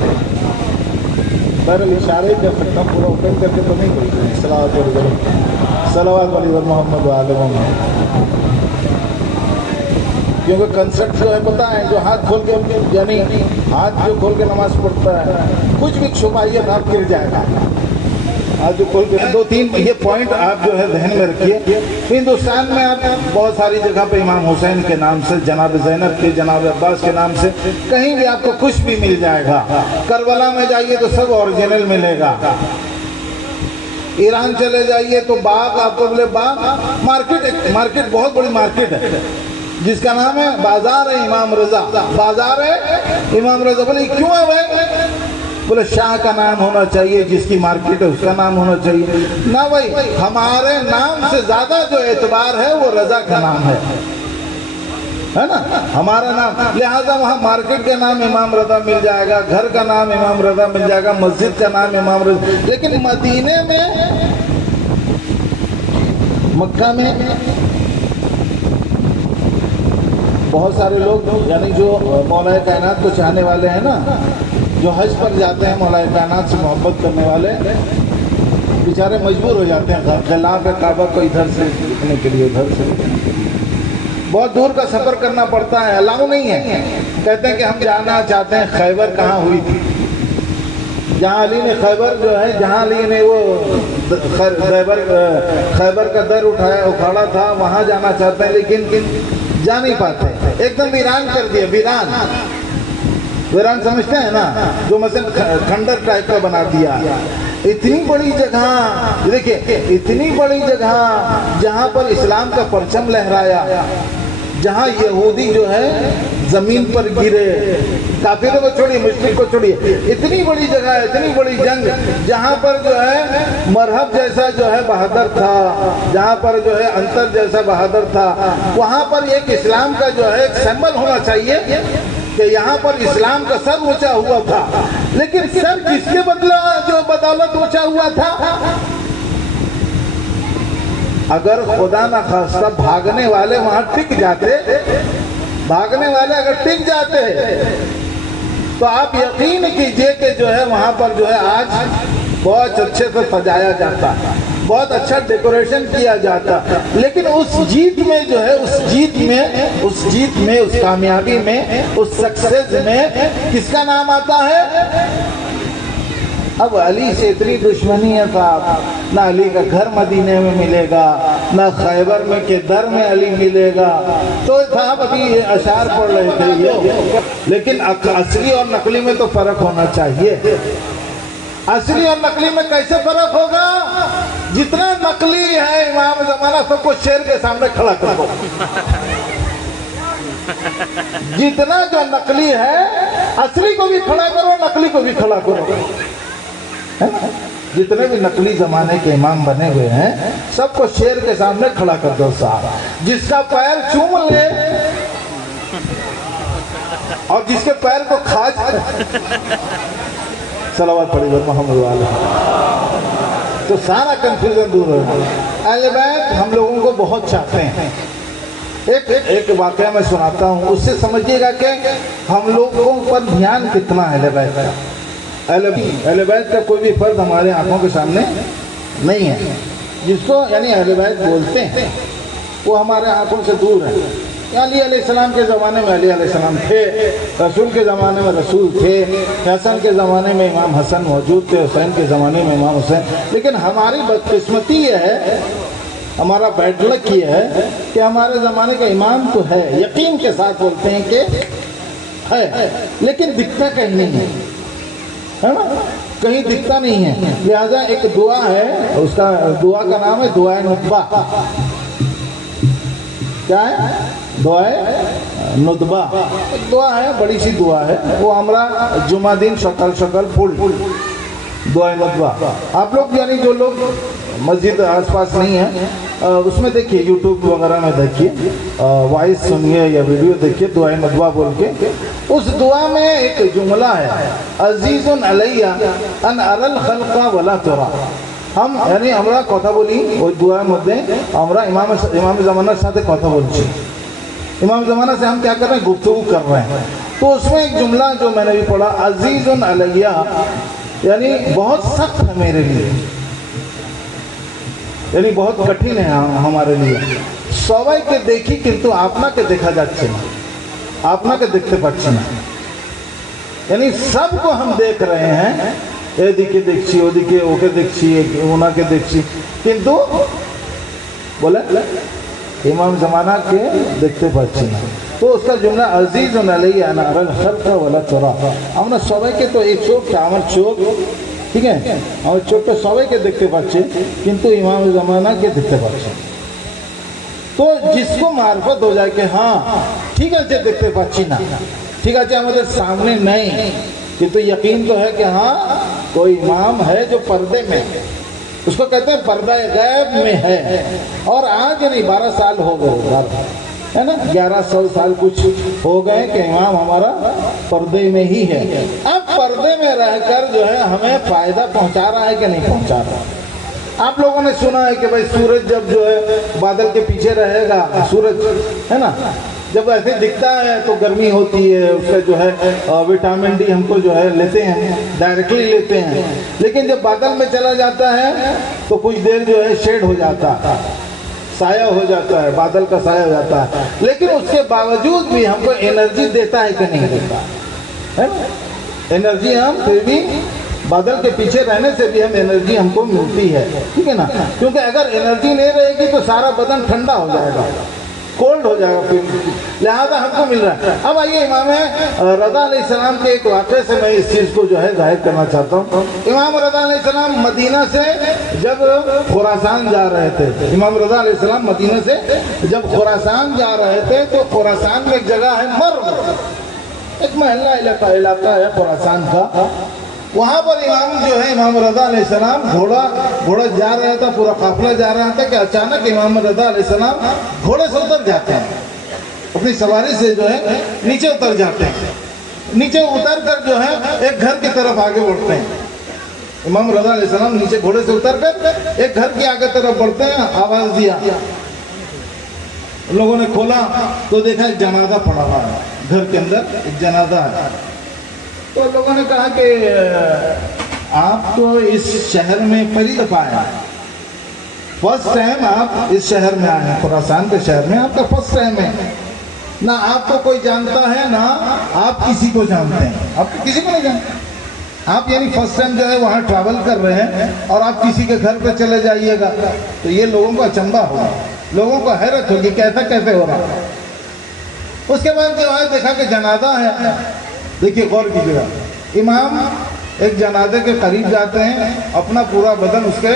बहरहाल इशारे ही कर सकता हूँ, पूरा ओपन करके तो नहीं बोल रहे। सलावत वाली मोहम्मद वाले मोहम्मद। क्योंकि कंसेप्ट जो है पता है, जो हाथ खोल के यानी हाथ जो खोल के नमाज पढ़ता है, कुछ भी छुपाइए आप गिर जाएगा। आज जो खोल के 2-3 ये पॉइंट आप जो है ध्यान में रखिए। हिंदुस्तान में आप बहुत सारी जगह पे इमाम हुसैन के नाम से, जनाब ज़ैनब के, जनाब अब्बास के नाम से कहीं भी आपको कुछ भी मिल जाएगा। करबला में जाइए तो सब ओरिजिनल मिलेगा। ईरान चले जाइए तो बाग आपको बोले बाग मार्केट बहुत बड़ी मार्केट है जिसका नाम है बाजार है इमाम रजा। बाजार है इमाम रजा। बोले क्यों है भाई? बोले शाह का नाम होना चाहिए, जिसकी मार्केट है उसका नाम होना चाहिए। ना भाई, हमारे नाम से ज्यादा जो एतबार है वो रजा का नाम है ना, हमारा नाम। लिहाजा वहाँ मार्केट का नाम इमाम रजा मिल जाएगा, घर का नाम इमाम रजा मिल जाएगा, मस्जिद का नाम इमाम रजा। लेकिन मदीने में, मक्का में बहुत सारे लोग यानी जो मौलाए कायनात को चाहने वाले हैं ना, जो हज पर जाते हैं, मौलाए कायनात से मोहब्बत करने वाले, बेचारे मजबूर हो जाते हैं खिलाफ काबा को इधर से दिखने के लिए, उधर से बहुत दूर का सफ़र करना पड़ता है। अलाउ नहीं है। कहते हैं कि हम जाना चाहते हैं खैबर कहाँ हुई थी, जहाँ अली ने खैबर जो है, जहाँ अली ने वो खैबर का दर उखाड़ा था, वहाँ जाना चाहते हैं लेकिन जा नहीं पाते। एकदम वीरान कर दिया। वीरान समझते हैं ना, जो मसलन खंडर टाइप का बना दिया। इतनी बड़ी जगह देखिए, इतनी बड़ी जगह जहाँ पर इस्लाम का परचम लहराया, जहाँ यहूदी जो है जमीन पर गिरे, काफिरों को छोड़िए, मुश्रिक को छोड़िए, इतनी बड़ी जगह, इतनी बड़ी जंग, जहाँ पर जो है मरहब जैसा जो है बहादुर था, जहाँ पर जो है अंतर जैसा बहादुर था, वहाँ पर एक इस्लाम का जो है एक सिंबल होना चाहिए कि यहाँ पर इस्लाम का सर ऊंचा हुआ था। लेकिन सर किसके बदला जो बदौलत ऊंचा हुआ था? अगर खुदा ना खास्ता भागने वाले वहां टिक जाते, भागने वाले अगर टिक जाते तो आप यकीन कीजिए कि जो है वहां पर जो है आज बहुत अच्छे से सजाया जाता, बहुत अच्छा डेकोरेशन किया जाता। लेकिन उस जीत में जो है, उस जीत में, उस कामयाबी में, उस सक्सेस में किसका नाम आता है? अब अली से इतनी दुश्मनी है साहब, ना अली का घर मदीने में मिलेगा, ना खैबर में के दर में अली मिलेगा। तो साहब अभी अशार पढ़ रहे थे ये, लेकिन असली और नकली में तो फर्क होना चाहिए। असली और नकली में कैसे फर्क होगा? जितना नकली है इमाम ज़माना सबको शेर के सामने खड़ा कर दो। जितना जो नकली है, असली को भी खड़ा करो, नकली को भी खड़ा करो, है ना? जितने भी नकली जमाने के इमाम बने हुए हैं, सबको शेर के सामने खड़ा कर दो साहब। जिसका पैर चूम ले और जिसके पैर को खा सलावत पड़ी मोहम्मद वाले, तो सारा कंफ्यूजन दूर हो जाए। अहले बैत हम लोगों को बहुत चाहते हैं। एक वाकया मैं सुनाता हूँ, उससे समझिएगा कि हम लोगों पर ध्यान कितना है अहले बैत का। अहले बैत का कोई भी फर्द हमारे आंखों के सामने नहीं है। जिसको यानी अहले बैत बोलते हैं वो हमारे आंखों से दूर है। अली अलैहिस्सलाम के ज़माने में अली अलैहिस्सलाम थे, रसूल के ज़माने में रसूल थे, हसन के ज़माने में इमाम हसन मौजूद थे, हुसैन के ज़माने में इमाम हुसैन। लेकिन हमारी बदकिस्मती ये है, हमारा बैड लक ये है कि हमारे ज़माने का इमाम तो है, यकीन के साथ बोलते हैं कि है, लेकिन दिखता कहीं नहीं है ना, कहीं दिखता नहीं है। लिहाजा एक दुआ है, उसका दुआ का नाम है दुआए नुतबा। क्या है? दुआए नुतबा। एक दुआ है, बड़ी सी दुआ है, वो हमरा जुमा दिन शकल फुल दुआए नुतबा। आप लोग यानी जो लोग मस्जिद आसपास नहीं है, उसमें देखिए, यूट्यूब वगैरह में देखिए, वॉइस सुनिए या वीडियो देखिए, दुआए नुतबा बोल के। उस दुआ में एक जुमला है, अजीजुन अलैया अन अरल खल्का वला तुरा। हम यानी हमरा कथा बोली ওই दुआ মধ্যে আমরা इमाम ज़माना साथ कथा बोलছি। इमाम ज़माना से हम क्या कर रहे हैं? गुफ्तगू कर रहे हैं। तो उसमें एक जुमला जो मैंने भी पढ़ा, अजीजुन अलैया यानी बहुत सख्त है मेरे लिए, यानी बहुत कठिन है हमारे लिए। सबाई के देखी किंतु आपनाके देखा जाच्छे ना, आपनाके देखते पाচ্ছি না। यानी सबको हम देख रहे हैं, এদিকে দেখছি, ওদিকে ওকে দেখছি, ওনাকে দেখছি, কিন্তু बोले इमाम ज़माना के देखते पाচ্ছি না। तो उसका जुमला अजीज अलैया खल्क़ वाला चोरा, আমরা সবাইকে তো এই চোখটা আমার চোখ, ঠিক আছে, আমার চোখটা সবাইকে দেখতে পাচ্ছে কিন্তু ইমাম ज़मानाকে দেখতে পাচ্ছে। तो जिसको मार्फत हो जाए कि हाँ ठीक है देखते पाচ্ছি না, ठीक है हमारे सामने नहीं, किंतु यकीन तो है कि हाँ कोई इमाम है जो पर्दे में, उसको कहते हैं पर्दा गैब में है। और आज नहीं 12 साल हो गए है ना, 1100 साल कुछ हो गए कि इमाम हमारा पर्दे में ही है। अब पर्दे में रहकर जो है हमें फायदा पहुंचा रहा है कि नहीं पहुंचा रहा। आप लोगों ने सुना है कि भाई सूरज जब जो है बादल के पीछे रहेगा, सूरज है ना जब ऐसे दिखता है तो गर्मी होती है, उसका जो है विटामिन डी हमको जो है लेते हैं, डायरेक्टली लेते हैं। लेकिन जब बादल में चला जाता है तो कुछ देर जो है शेड हो जाता है, साया हो जाता है, बादल का साया हो जाता है, लेकिन उसके बावजूद भी हमको एनर्जी देता है कि नहीं देता है ना। एनर्जी हम फिर भी बादल के पीछे रहने से भी हम एनर्जी हमको मिलती है, ठीक है ना, क्योंकि अगर एनर्जी नहीं रहेगी तो सारा बदन ठंडा हो जाएगा, कोल्ड हो जाएगा, फिर लिहाजा हमको मिल रहा है। अब आइए इमाम रज़ा अलैहिस्सलाम के एक वाक़े से मैं इस चीज़ को जो है जाहिर करना चाहता हूँ। इमाम रज़ा अलैहिस्सलाम मदीना से जब खुरासान जा रहे थे, इमाम रज़ा अलैहिस्सलाम मदीना से जब खुरासान जा रहे थे तो खुरासान में एक जगह है मर्व, एक महल्ला इलाका है खुरासान का, वहाँ पर इमाम जो है इमाम रज़ा अलैहिस्सलाम घोड़ा जा रहा था, पूरा काफिला जा रहा था कि अचानक इमाम रज़ा अलैहिस्सलाम घोड़े से उतर जाते हैं, अपनी सवारी से जो है नीचे उतर जाते हैं। नीचे उतर कर जो है एक घर की तरफ आगे बढ़ते हैं। इमाम रज़ा अलैहिस्सलाम नीचे घोड़े से उतर कर एक घर के आगे तरफ बढ़ते हैं। आवाज़ दिया, लोगों ने खोला तो देखा एक जनाजा पड़ा हुआ है, घर के अंदर एक जनाजा है। तो लोगों ने कहा कि आप तो इस शहर में पहली दफ़ा आए, फर्स्ट टाइम आप इस शहर में आए हैं, खुरासान के शहर में आपका फर्स्ट टाइम है ना, आपको कोई जानता है ना आप किसी को जानते हैं, आप तो किसी को नहीं जानते, आप यानी फर्स्ट टाइम जो है वहाँ ट्रैवल कर रहे हैं और आप किसी के घर पे चले जाइएगा तो ये लोगों को अचंभा होगा, लोगों को हैरत होगी कैसा कैसे हो रहा। उसके बाद जो है देखा कि जनाजा है। देखिए गौर कीजिएगा, इमाम एक जनाजे के करीब जाते हैं, अपना पूरा बदन उसके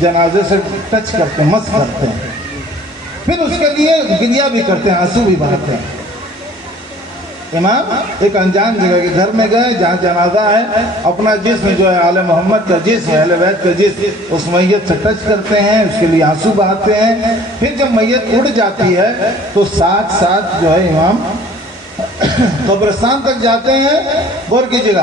जनाजे से टच करते हैं, मस करते हैं, फिर उसके लिए गिरिया भी करते हैं, आंसू भी बहाते हैं। इमाम एक अनजान जगह के घर में गए जहाँ जनाजा है, अपना जिस्म जो है आले मोहम्मद का जिस्म, अहले बैत का जिस्म, उस मैयत से टच करते हैं, उसके लिए आंसू बहाते हैं। फिर जब मैयत उड़ जाती है तो साथ साथ जो है इमाम कब्रिस्तान तक जाते हैं। गौर कीजिएगा,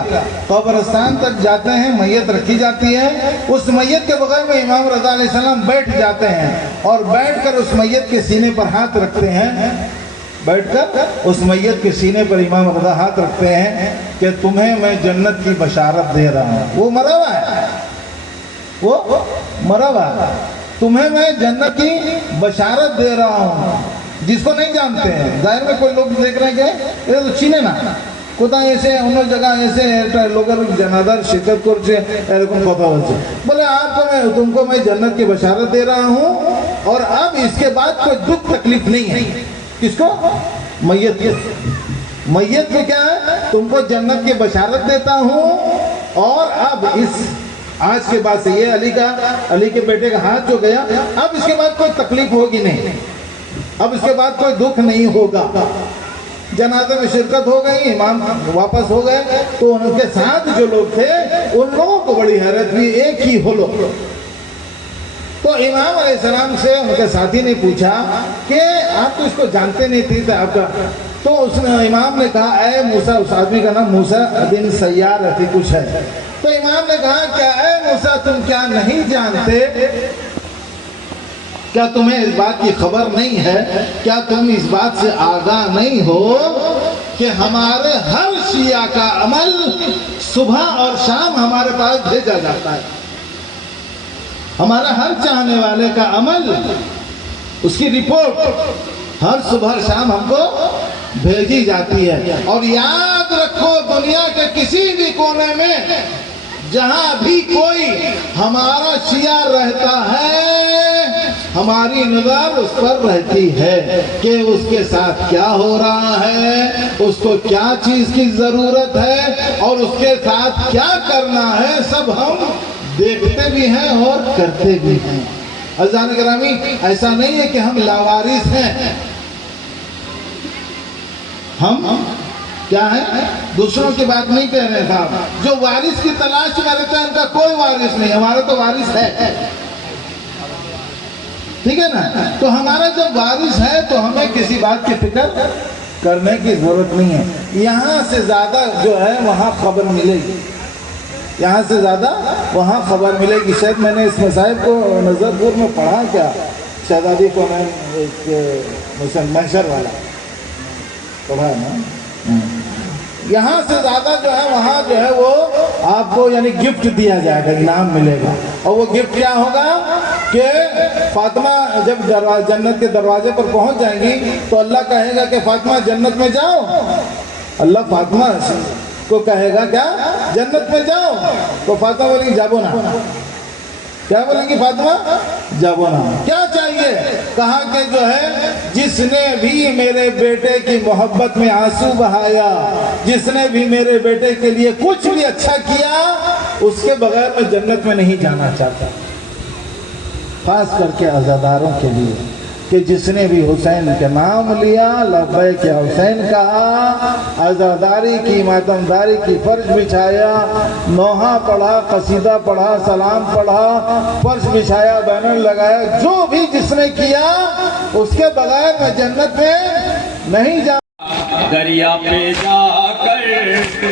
कब्रिस्तान तक जाते हैं, मैयत रखी जाती है, उस मैयत के बगल में इमाम रज़ा अलैहिस्सलाम बैठ जाते हैं और बैठकर उस मैयत के सीने पर हाथ रखते हैं, बैठकर उस मैयत के सीने पर इमाम रज़ा हाथ रखते हैं कि तुम्हें मैं जन्नत की बशारत दे रहा हूँ। वो मरा हुआ है, वो मरा हुआ है, तुम्हें मैं जन्नत की बशारत दे रहा हूँ। जिसको नहीं जानते हैं, जाहिर में कोई लोग देख रहे हैं कि ये तो चीने ना কোথায় এসে অন্য জায়গায় এসে একটা লোকের জানাজার शिरकत করছে এরকম কথা হচ্ছে, बोले आपको मैं तुमको मैं जन्नत की बशारत दे रहा हूँ और अब इसके बाद कोई दुख तकलीफ नहीं है। किसको? मैयत के। मैयत में क्या है, तुमको जन्नत की बशारत देता हूँ और अब इस आज के बाद से ये अली के बेटे का हाथ जो गया, अब इसके बाद कोई तकलीफ होगी नहीं, अब इसके बाद कोई दुख नहीं होगा। जनाजे में शिरकत हो गई, इमाम वापस हो गए, तो उनके साथ जो लोग थे उन लोगों को बड़ी हैरत हुई, एक ही हो लोग। तो इमाम अलैहिस्सलाम से उनके साथी ने पूछा कि आप तो इसको जानते नहीं थे आपका, तो उसने इमाम ने कहा ऐ मूसा, उस आदमी का नाम मूसा बिन सय्यार ऐसी कुछ है, तो इमाम ने कहा क्या ऐ मूसा तुम क्या नहीं जानते, क्या तुम्हें इस बात की खबर नहीं है, क्या तुम इस बात से आगाह नहीं हो कि हमारे हर शिया का अमल सुबह और शाम हमारे पास भेजा जाता है। हमारा हर चाहने वाले का अमल, उसकी रिपोर्ट हर सुबह शाम हमको भेजी जाती है। और याद रखो, दुनिया के किसी भी कोने में जहां भी कोई हमारा शिया रहता है, हमारी नजर उस पर रहती है कि उसके साथ क्या हो रहा है, उसको क्या चीज की जरूरत है और उसके साथ क्या करना है, सब हम देखते भी हैं और करते भी हैं। अज़ान गिरामी, ऐसा नहीं है कि हम लावारिस हैं। हम क्या है, दूसरों की बात नहीं कह रहे साहब। जो वारिस की तलाश में रहते हैं उनका कोई वारिस नहीं, हमारा तो वारिस है। ठीक है ना? तो हमारा जब वारिस है तो हमें किसी बात की फिक्र करने की जरूरत नहीं है। यहाँ से ज्यादा जो है वहाँ खबर मिलेगी, यहाँ से ज्यादा वहाँ खबर मिलेगी। शायद मैंने इस मसाइब को नजरपुर में पढ़ा, क्या शहजादी को मैं एक महशर वाला पढ़ा है ना। यहाँ से ज्यादा जो है वहाँ जो है वो आपको यानी गिफ्ट दिया जाएगा, इनाम मिलेगा। और वो गिफ्ट क्या होगा कि फातिमा जब जन्नत के दरवाजे पर पहुँच जाएंगी तो अल्लाह कहेगा कि फातिमा जन्नत में जाओ। अल्लाह फातिमा को कहेगा क्या, जन्नत में जाओ। तो फातिमा बोलेगी जाबो ना। क्या बोलेंगी फातिमा? जाबो ना। क्या चाहिए? कहा कि जो है जिसने भी मेरे बेटे की मोहब्बत में आंसू बहाया, जिसने भी मेरे बेटे के लिए कुछ भी अच्छा किया, उसके बगैर मैं जन्नत में नहीं जाना चाहता। खास करके आज़ादारों के लिए कि जिसने भी हुसैन का नाम लिया, लब्बैक या हुसैन कहा, आज़ादारी की, मातमदारी की फर्ज बिछाया, नोहा पढ़ा, कसीदा पढ़ा, सलाम पढ़ा, फर्ज बिछाया, बैनर लगाया, जो भी जिसने किया उसके बगैर मैं जन्नत में नहीं जा। दरिया पे जाकर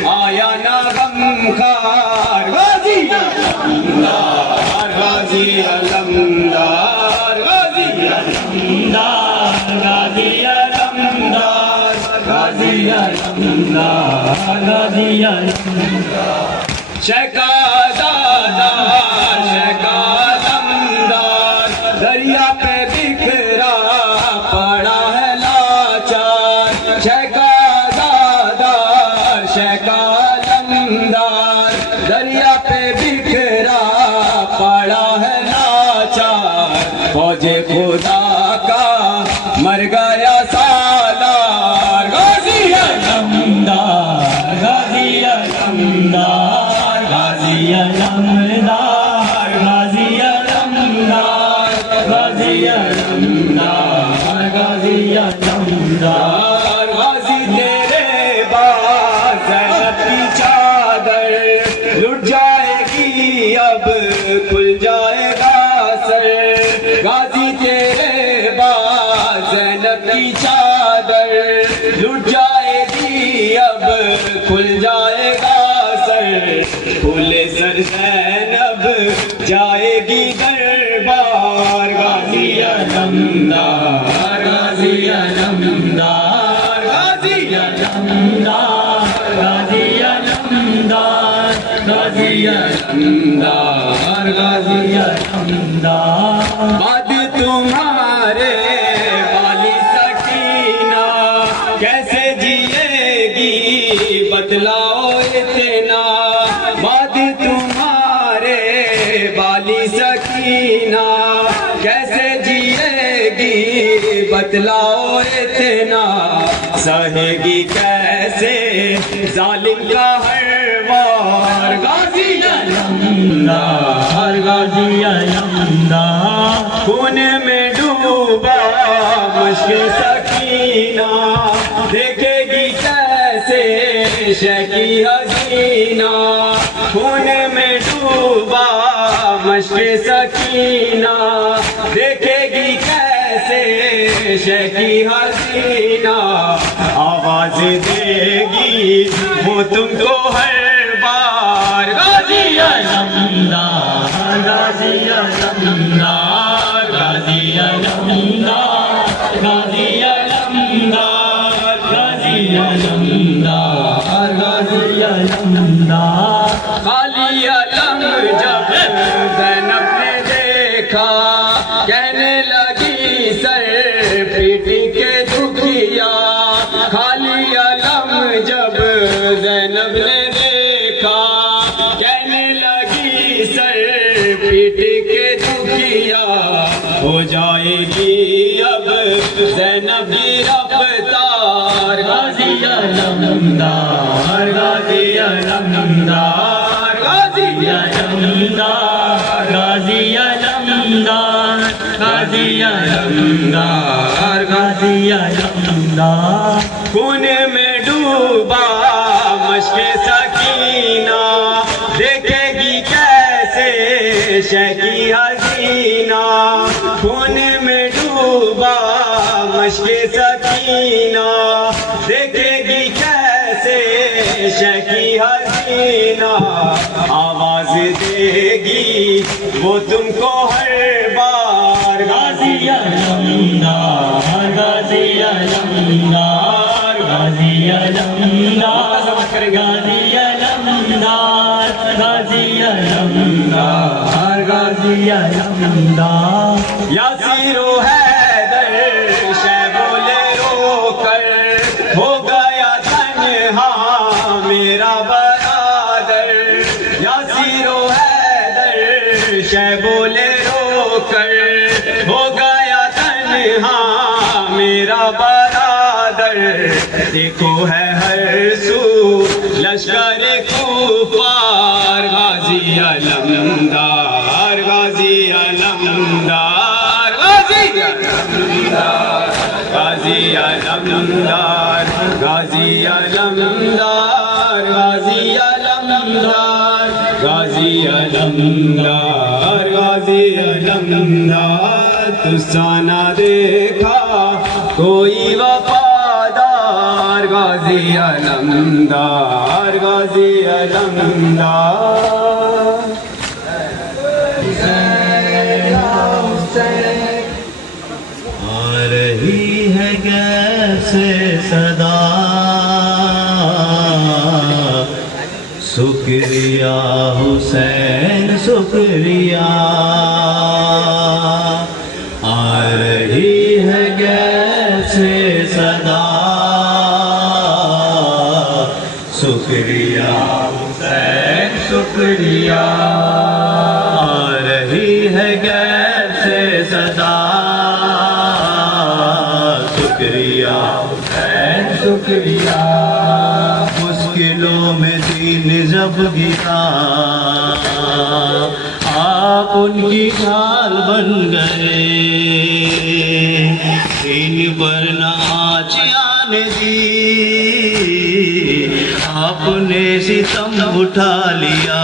आया ना गमखार, गाजी अलमदार, गाजी अलमदार, गाजी अलमदार, गाजी अलमदार, गाजी अलमदार, गाजी अलमदार। शहकादार, शहकादमदार, दरिया पे बिखरा पड़ा है लाचार। शहकादार, शहकादमदार, दरिया पे बिखरा पड़ा है लाचार। फौजे खुदा का मर गया सालार, गाजी अलमदार, गाजी अलमदार, गाजी अलमदार, गाजी अलमदार, गाजी अलमदार, गाजी अलमदार। गाजी तेरे बाद ज़ैनब की चादर लुट जाएगी, अब खुल जाएगा सर। गाजी तेरे बाद ज़ैनब की चादर लुट जाएगी, अब खुल जाएगा सर। खुले सर ज़ैनब जाएगी दरबार, गाजी अलमदार, गाजी अलमदार, गाजी अलमदार, गाजी अलमदार, गाजी अलमदार, गाजी अलमदार। बाद तुम्हारे वाली सकीना कैसे जिएगी बतलाओ इतना। बाद तुम्हारे वाली सकीना कैसे जिएगी बतलाओ इतना। सहेगी कैसे जालिम का हर वार, गाजी अलमदार, गाजी अलमदार। खून में डूबा मुश्किल सकीना, देखेगी कैसे शकी हसीना। खून में डूबा मुश्किल सकीना, देखेगी कैसे शकी हसीना। आवाज देगी वो तुमको हर बार, गाजी अलमदार, गाजी अलमदार, गाजी अलमदार, गाजी अलमदार, गाजी अलमदार। अलमदार गाजी अलमदार। खाली अलम जब ज़ैनब ने देखा, कहने लगी सर पीट के दुखिया। खाली अलम जब ज़ैनब ने देखा, कहने लगी सर पीट के दुखिया। हो जाएगी अब ज़ैनब की रफ्तार गाजी अलमदार गाजी अलमदार गाजी अलमदार गाजी अलमदार गाजी अलमदार गाजी अलमदार। खून में डूबा मश्के सकीना, देखेगी कैसे शकी हसीना। खून में डूबा मश्के सकीना, देखेगी कैसे शकी हसीना। आवाज देगी वो तुमको हर बार गाजी अलमदार गाजी अलमदार गाजी अलमदार गाजी अलमदार गाजी अलमदार गाजी अलमदार। यासीरो हैदर शैबोले रोकर, हो गया तन्हा मेरा बरादर। यासीरो हैदर शैबोले रोकर, हो गया तन्हा मेरा बरादर। देखो है हर सू लश्कर कुफार गाजी अलमदार गाजी अलमदार गाजी अलमदार गाजी अलमदार गाजी अलमदार गाजी अलमदार गाजी अलमदार गाजी अलमदार। तुसाना देखा कोई वफादार गाजी अलमदार गाजी अलमदार। आ रही है कैसे सदा, शुक्रिया हुसैन शुक्रिया। आ रही है कैसे सदा, शुक्रिया हुसैन शुक्रिया। आ रही है कैसे सदा, शुक्रिया हुसैन शुक्रिया। मुश्किलों में दीन जब गिरा, आप उनकी ढाल बन गए। इन पर न आँच आने दी, आपने सितम उठा लिया।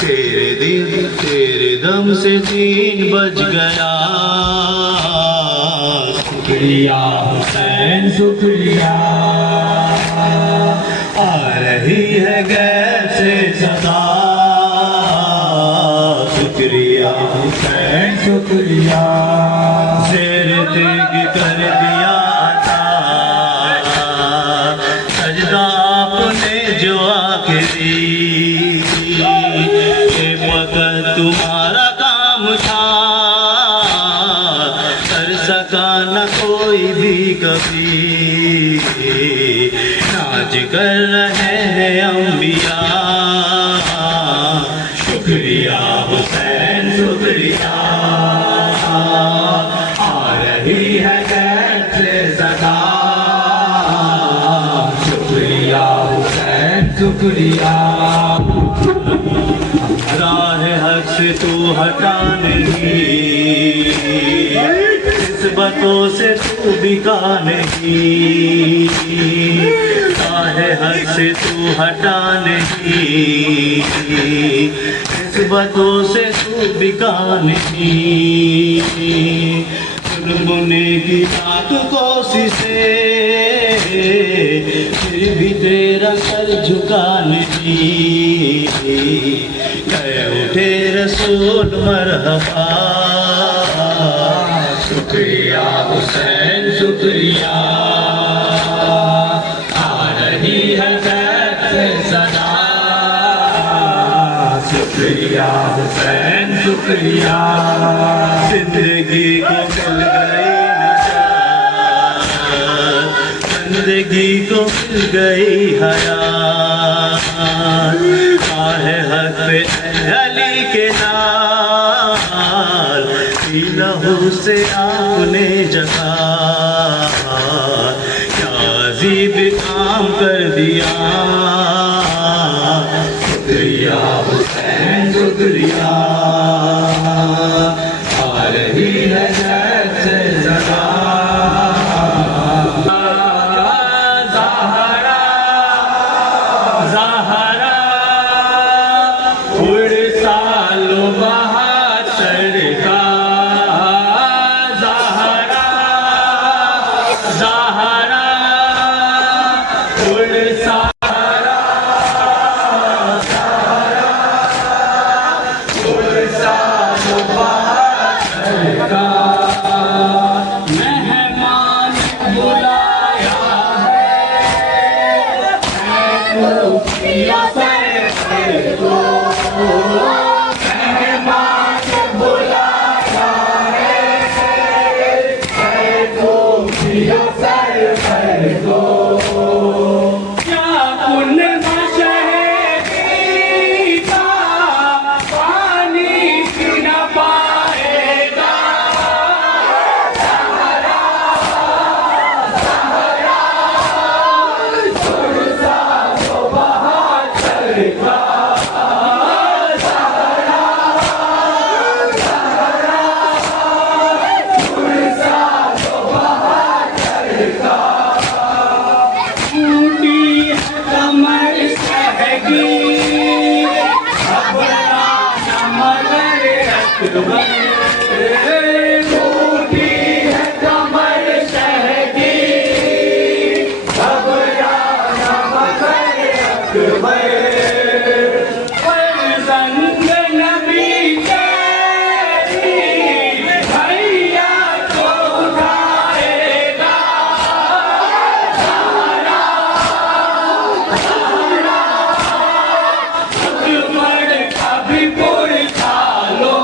तेरे दम से दीन बच गया। शुक्रिया हुसैन शुक्रिया। आ रही है कैसे सदा, शुक्रिया हुसैन शुक्रिया। शेर तेग कर दिया था सजदा आपने जो आखिरी। ये वक्त तुम्हारा काम था, कर सका न कोई भी कभी। नाच कर रहे हैं अंबिया। शुक्रिया हुसैन शुक्रिया। आ रही है कैसे सदा, शुक्रिया हुसैन शुक्रिया। राह हक से तू हटा नहीं, निस्बतों से तू बिका नहीं। राह हक से तू हटा नहीं, निस्बतों से तू बिका नहीं। चुनमुने की लाख कोशिशें, फिर भी तेरा सर झुका नहीं। गए उठे रसूल मरहबा। शुक्रिया हुसैन शुक्रिया। शुक्रिया हुसैन शुक्रिया। जिंदगी को मिल गई निजात, जिंदगी को मिल गई हयात, काहे हक पे अली के नाल की लहू से आपने जगा, क्या अजीब काम कर दिया। शुक्रिया हुसैन शुक्रिया। आ रही है जैसे सदा ज़हरा ज़हरा उड़ सालो बहातर का ज़हरा ज़हरा उड़ मेहमान बुलाया क्या पुण्य शहरी का पानी पी न पाएगा। टूटी है कमर सहगी घबराना मगर अकबर। टूटी है कमर सहगी घबराना मगर अकबर। फर्जंद नबी तेरी भैया को उठाएगा। अकबर का भी पुरखा लो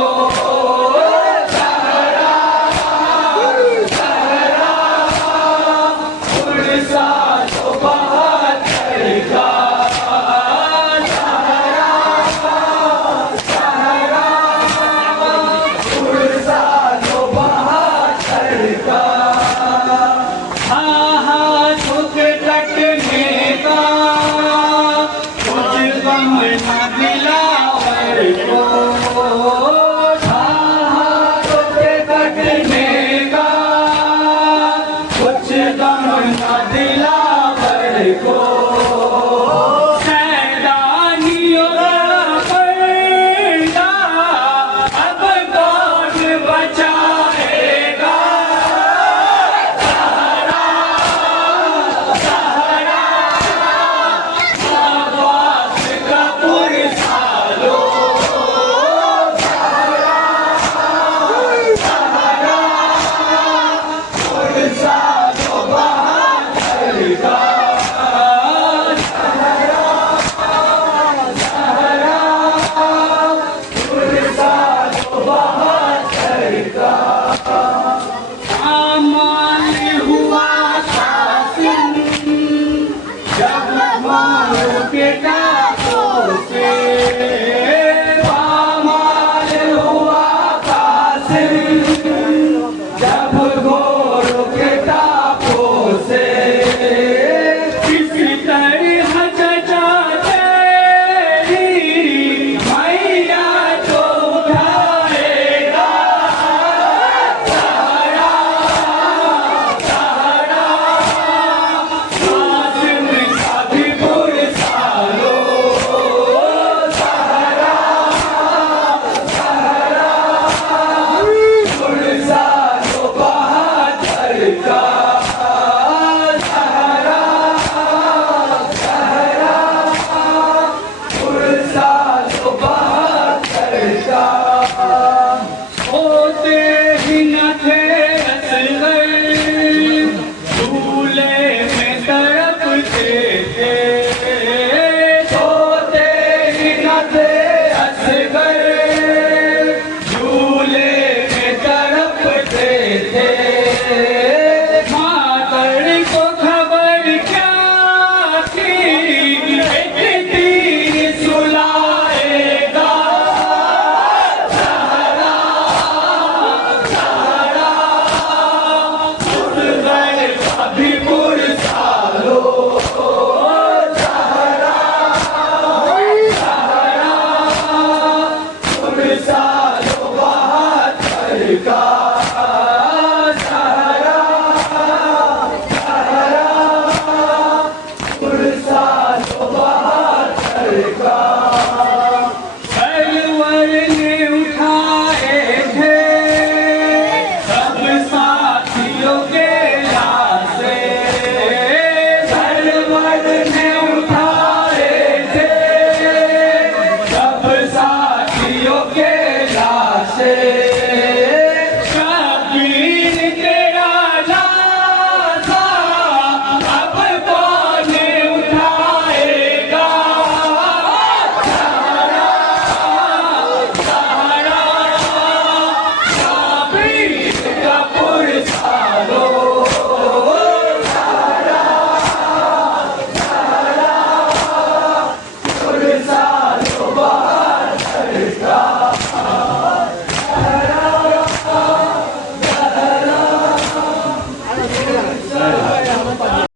की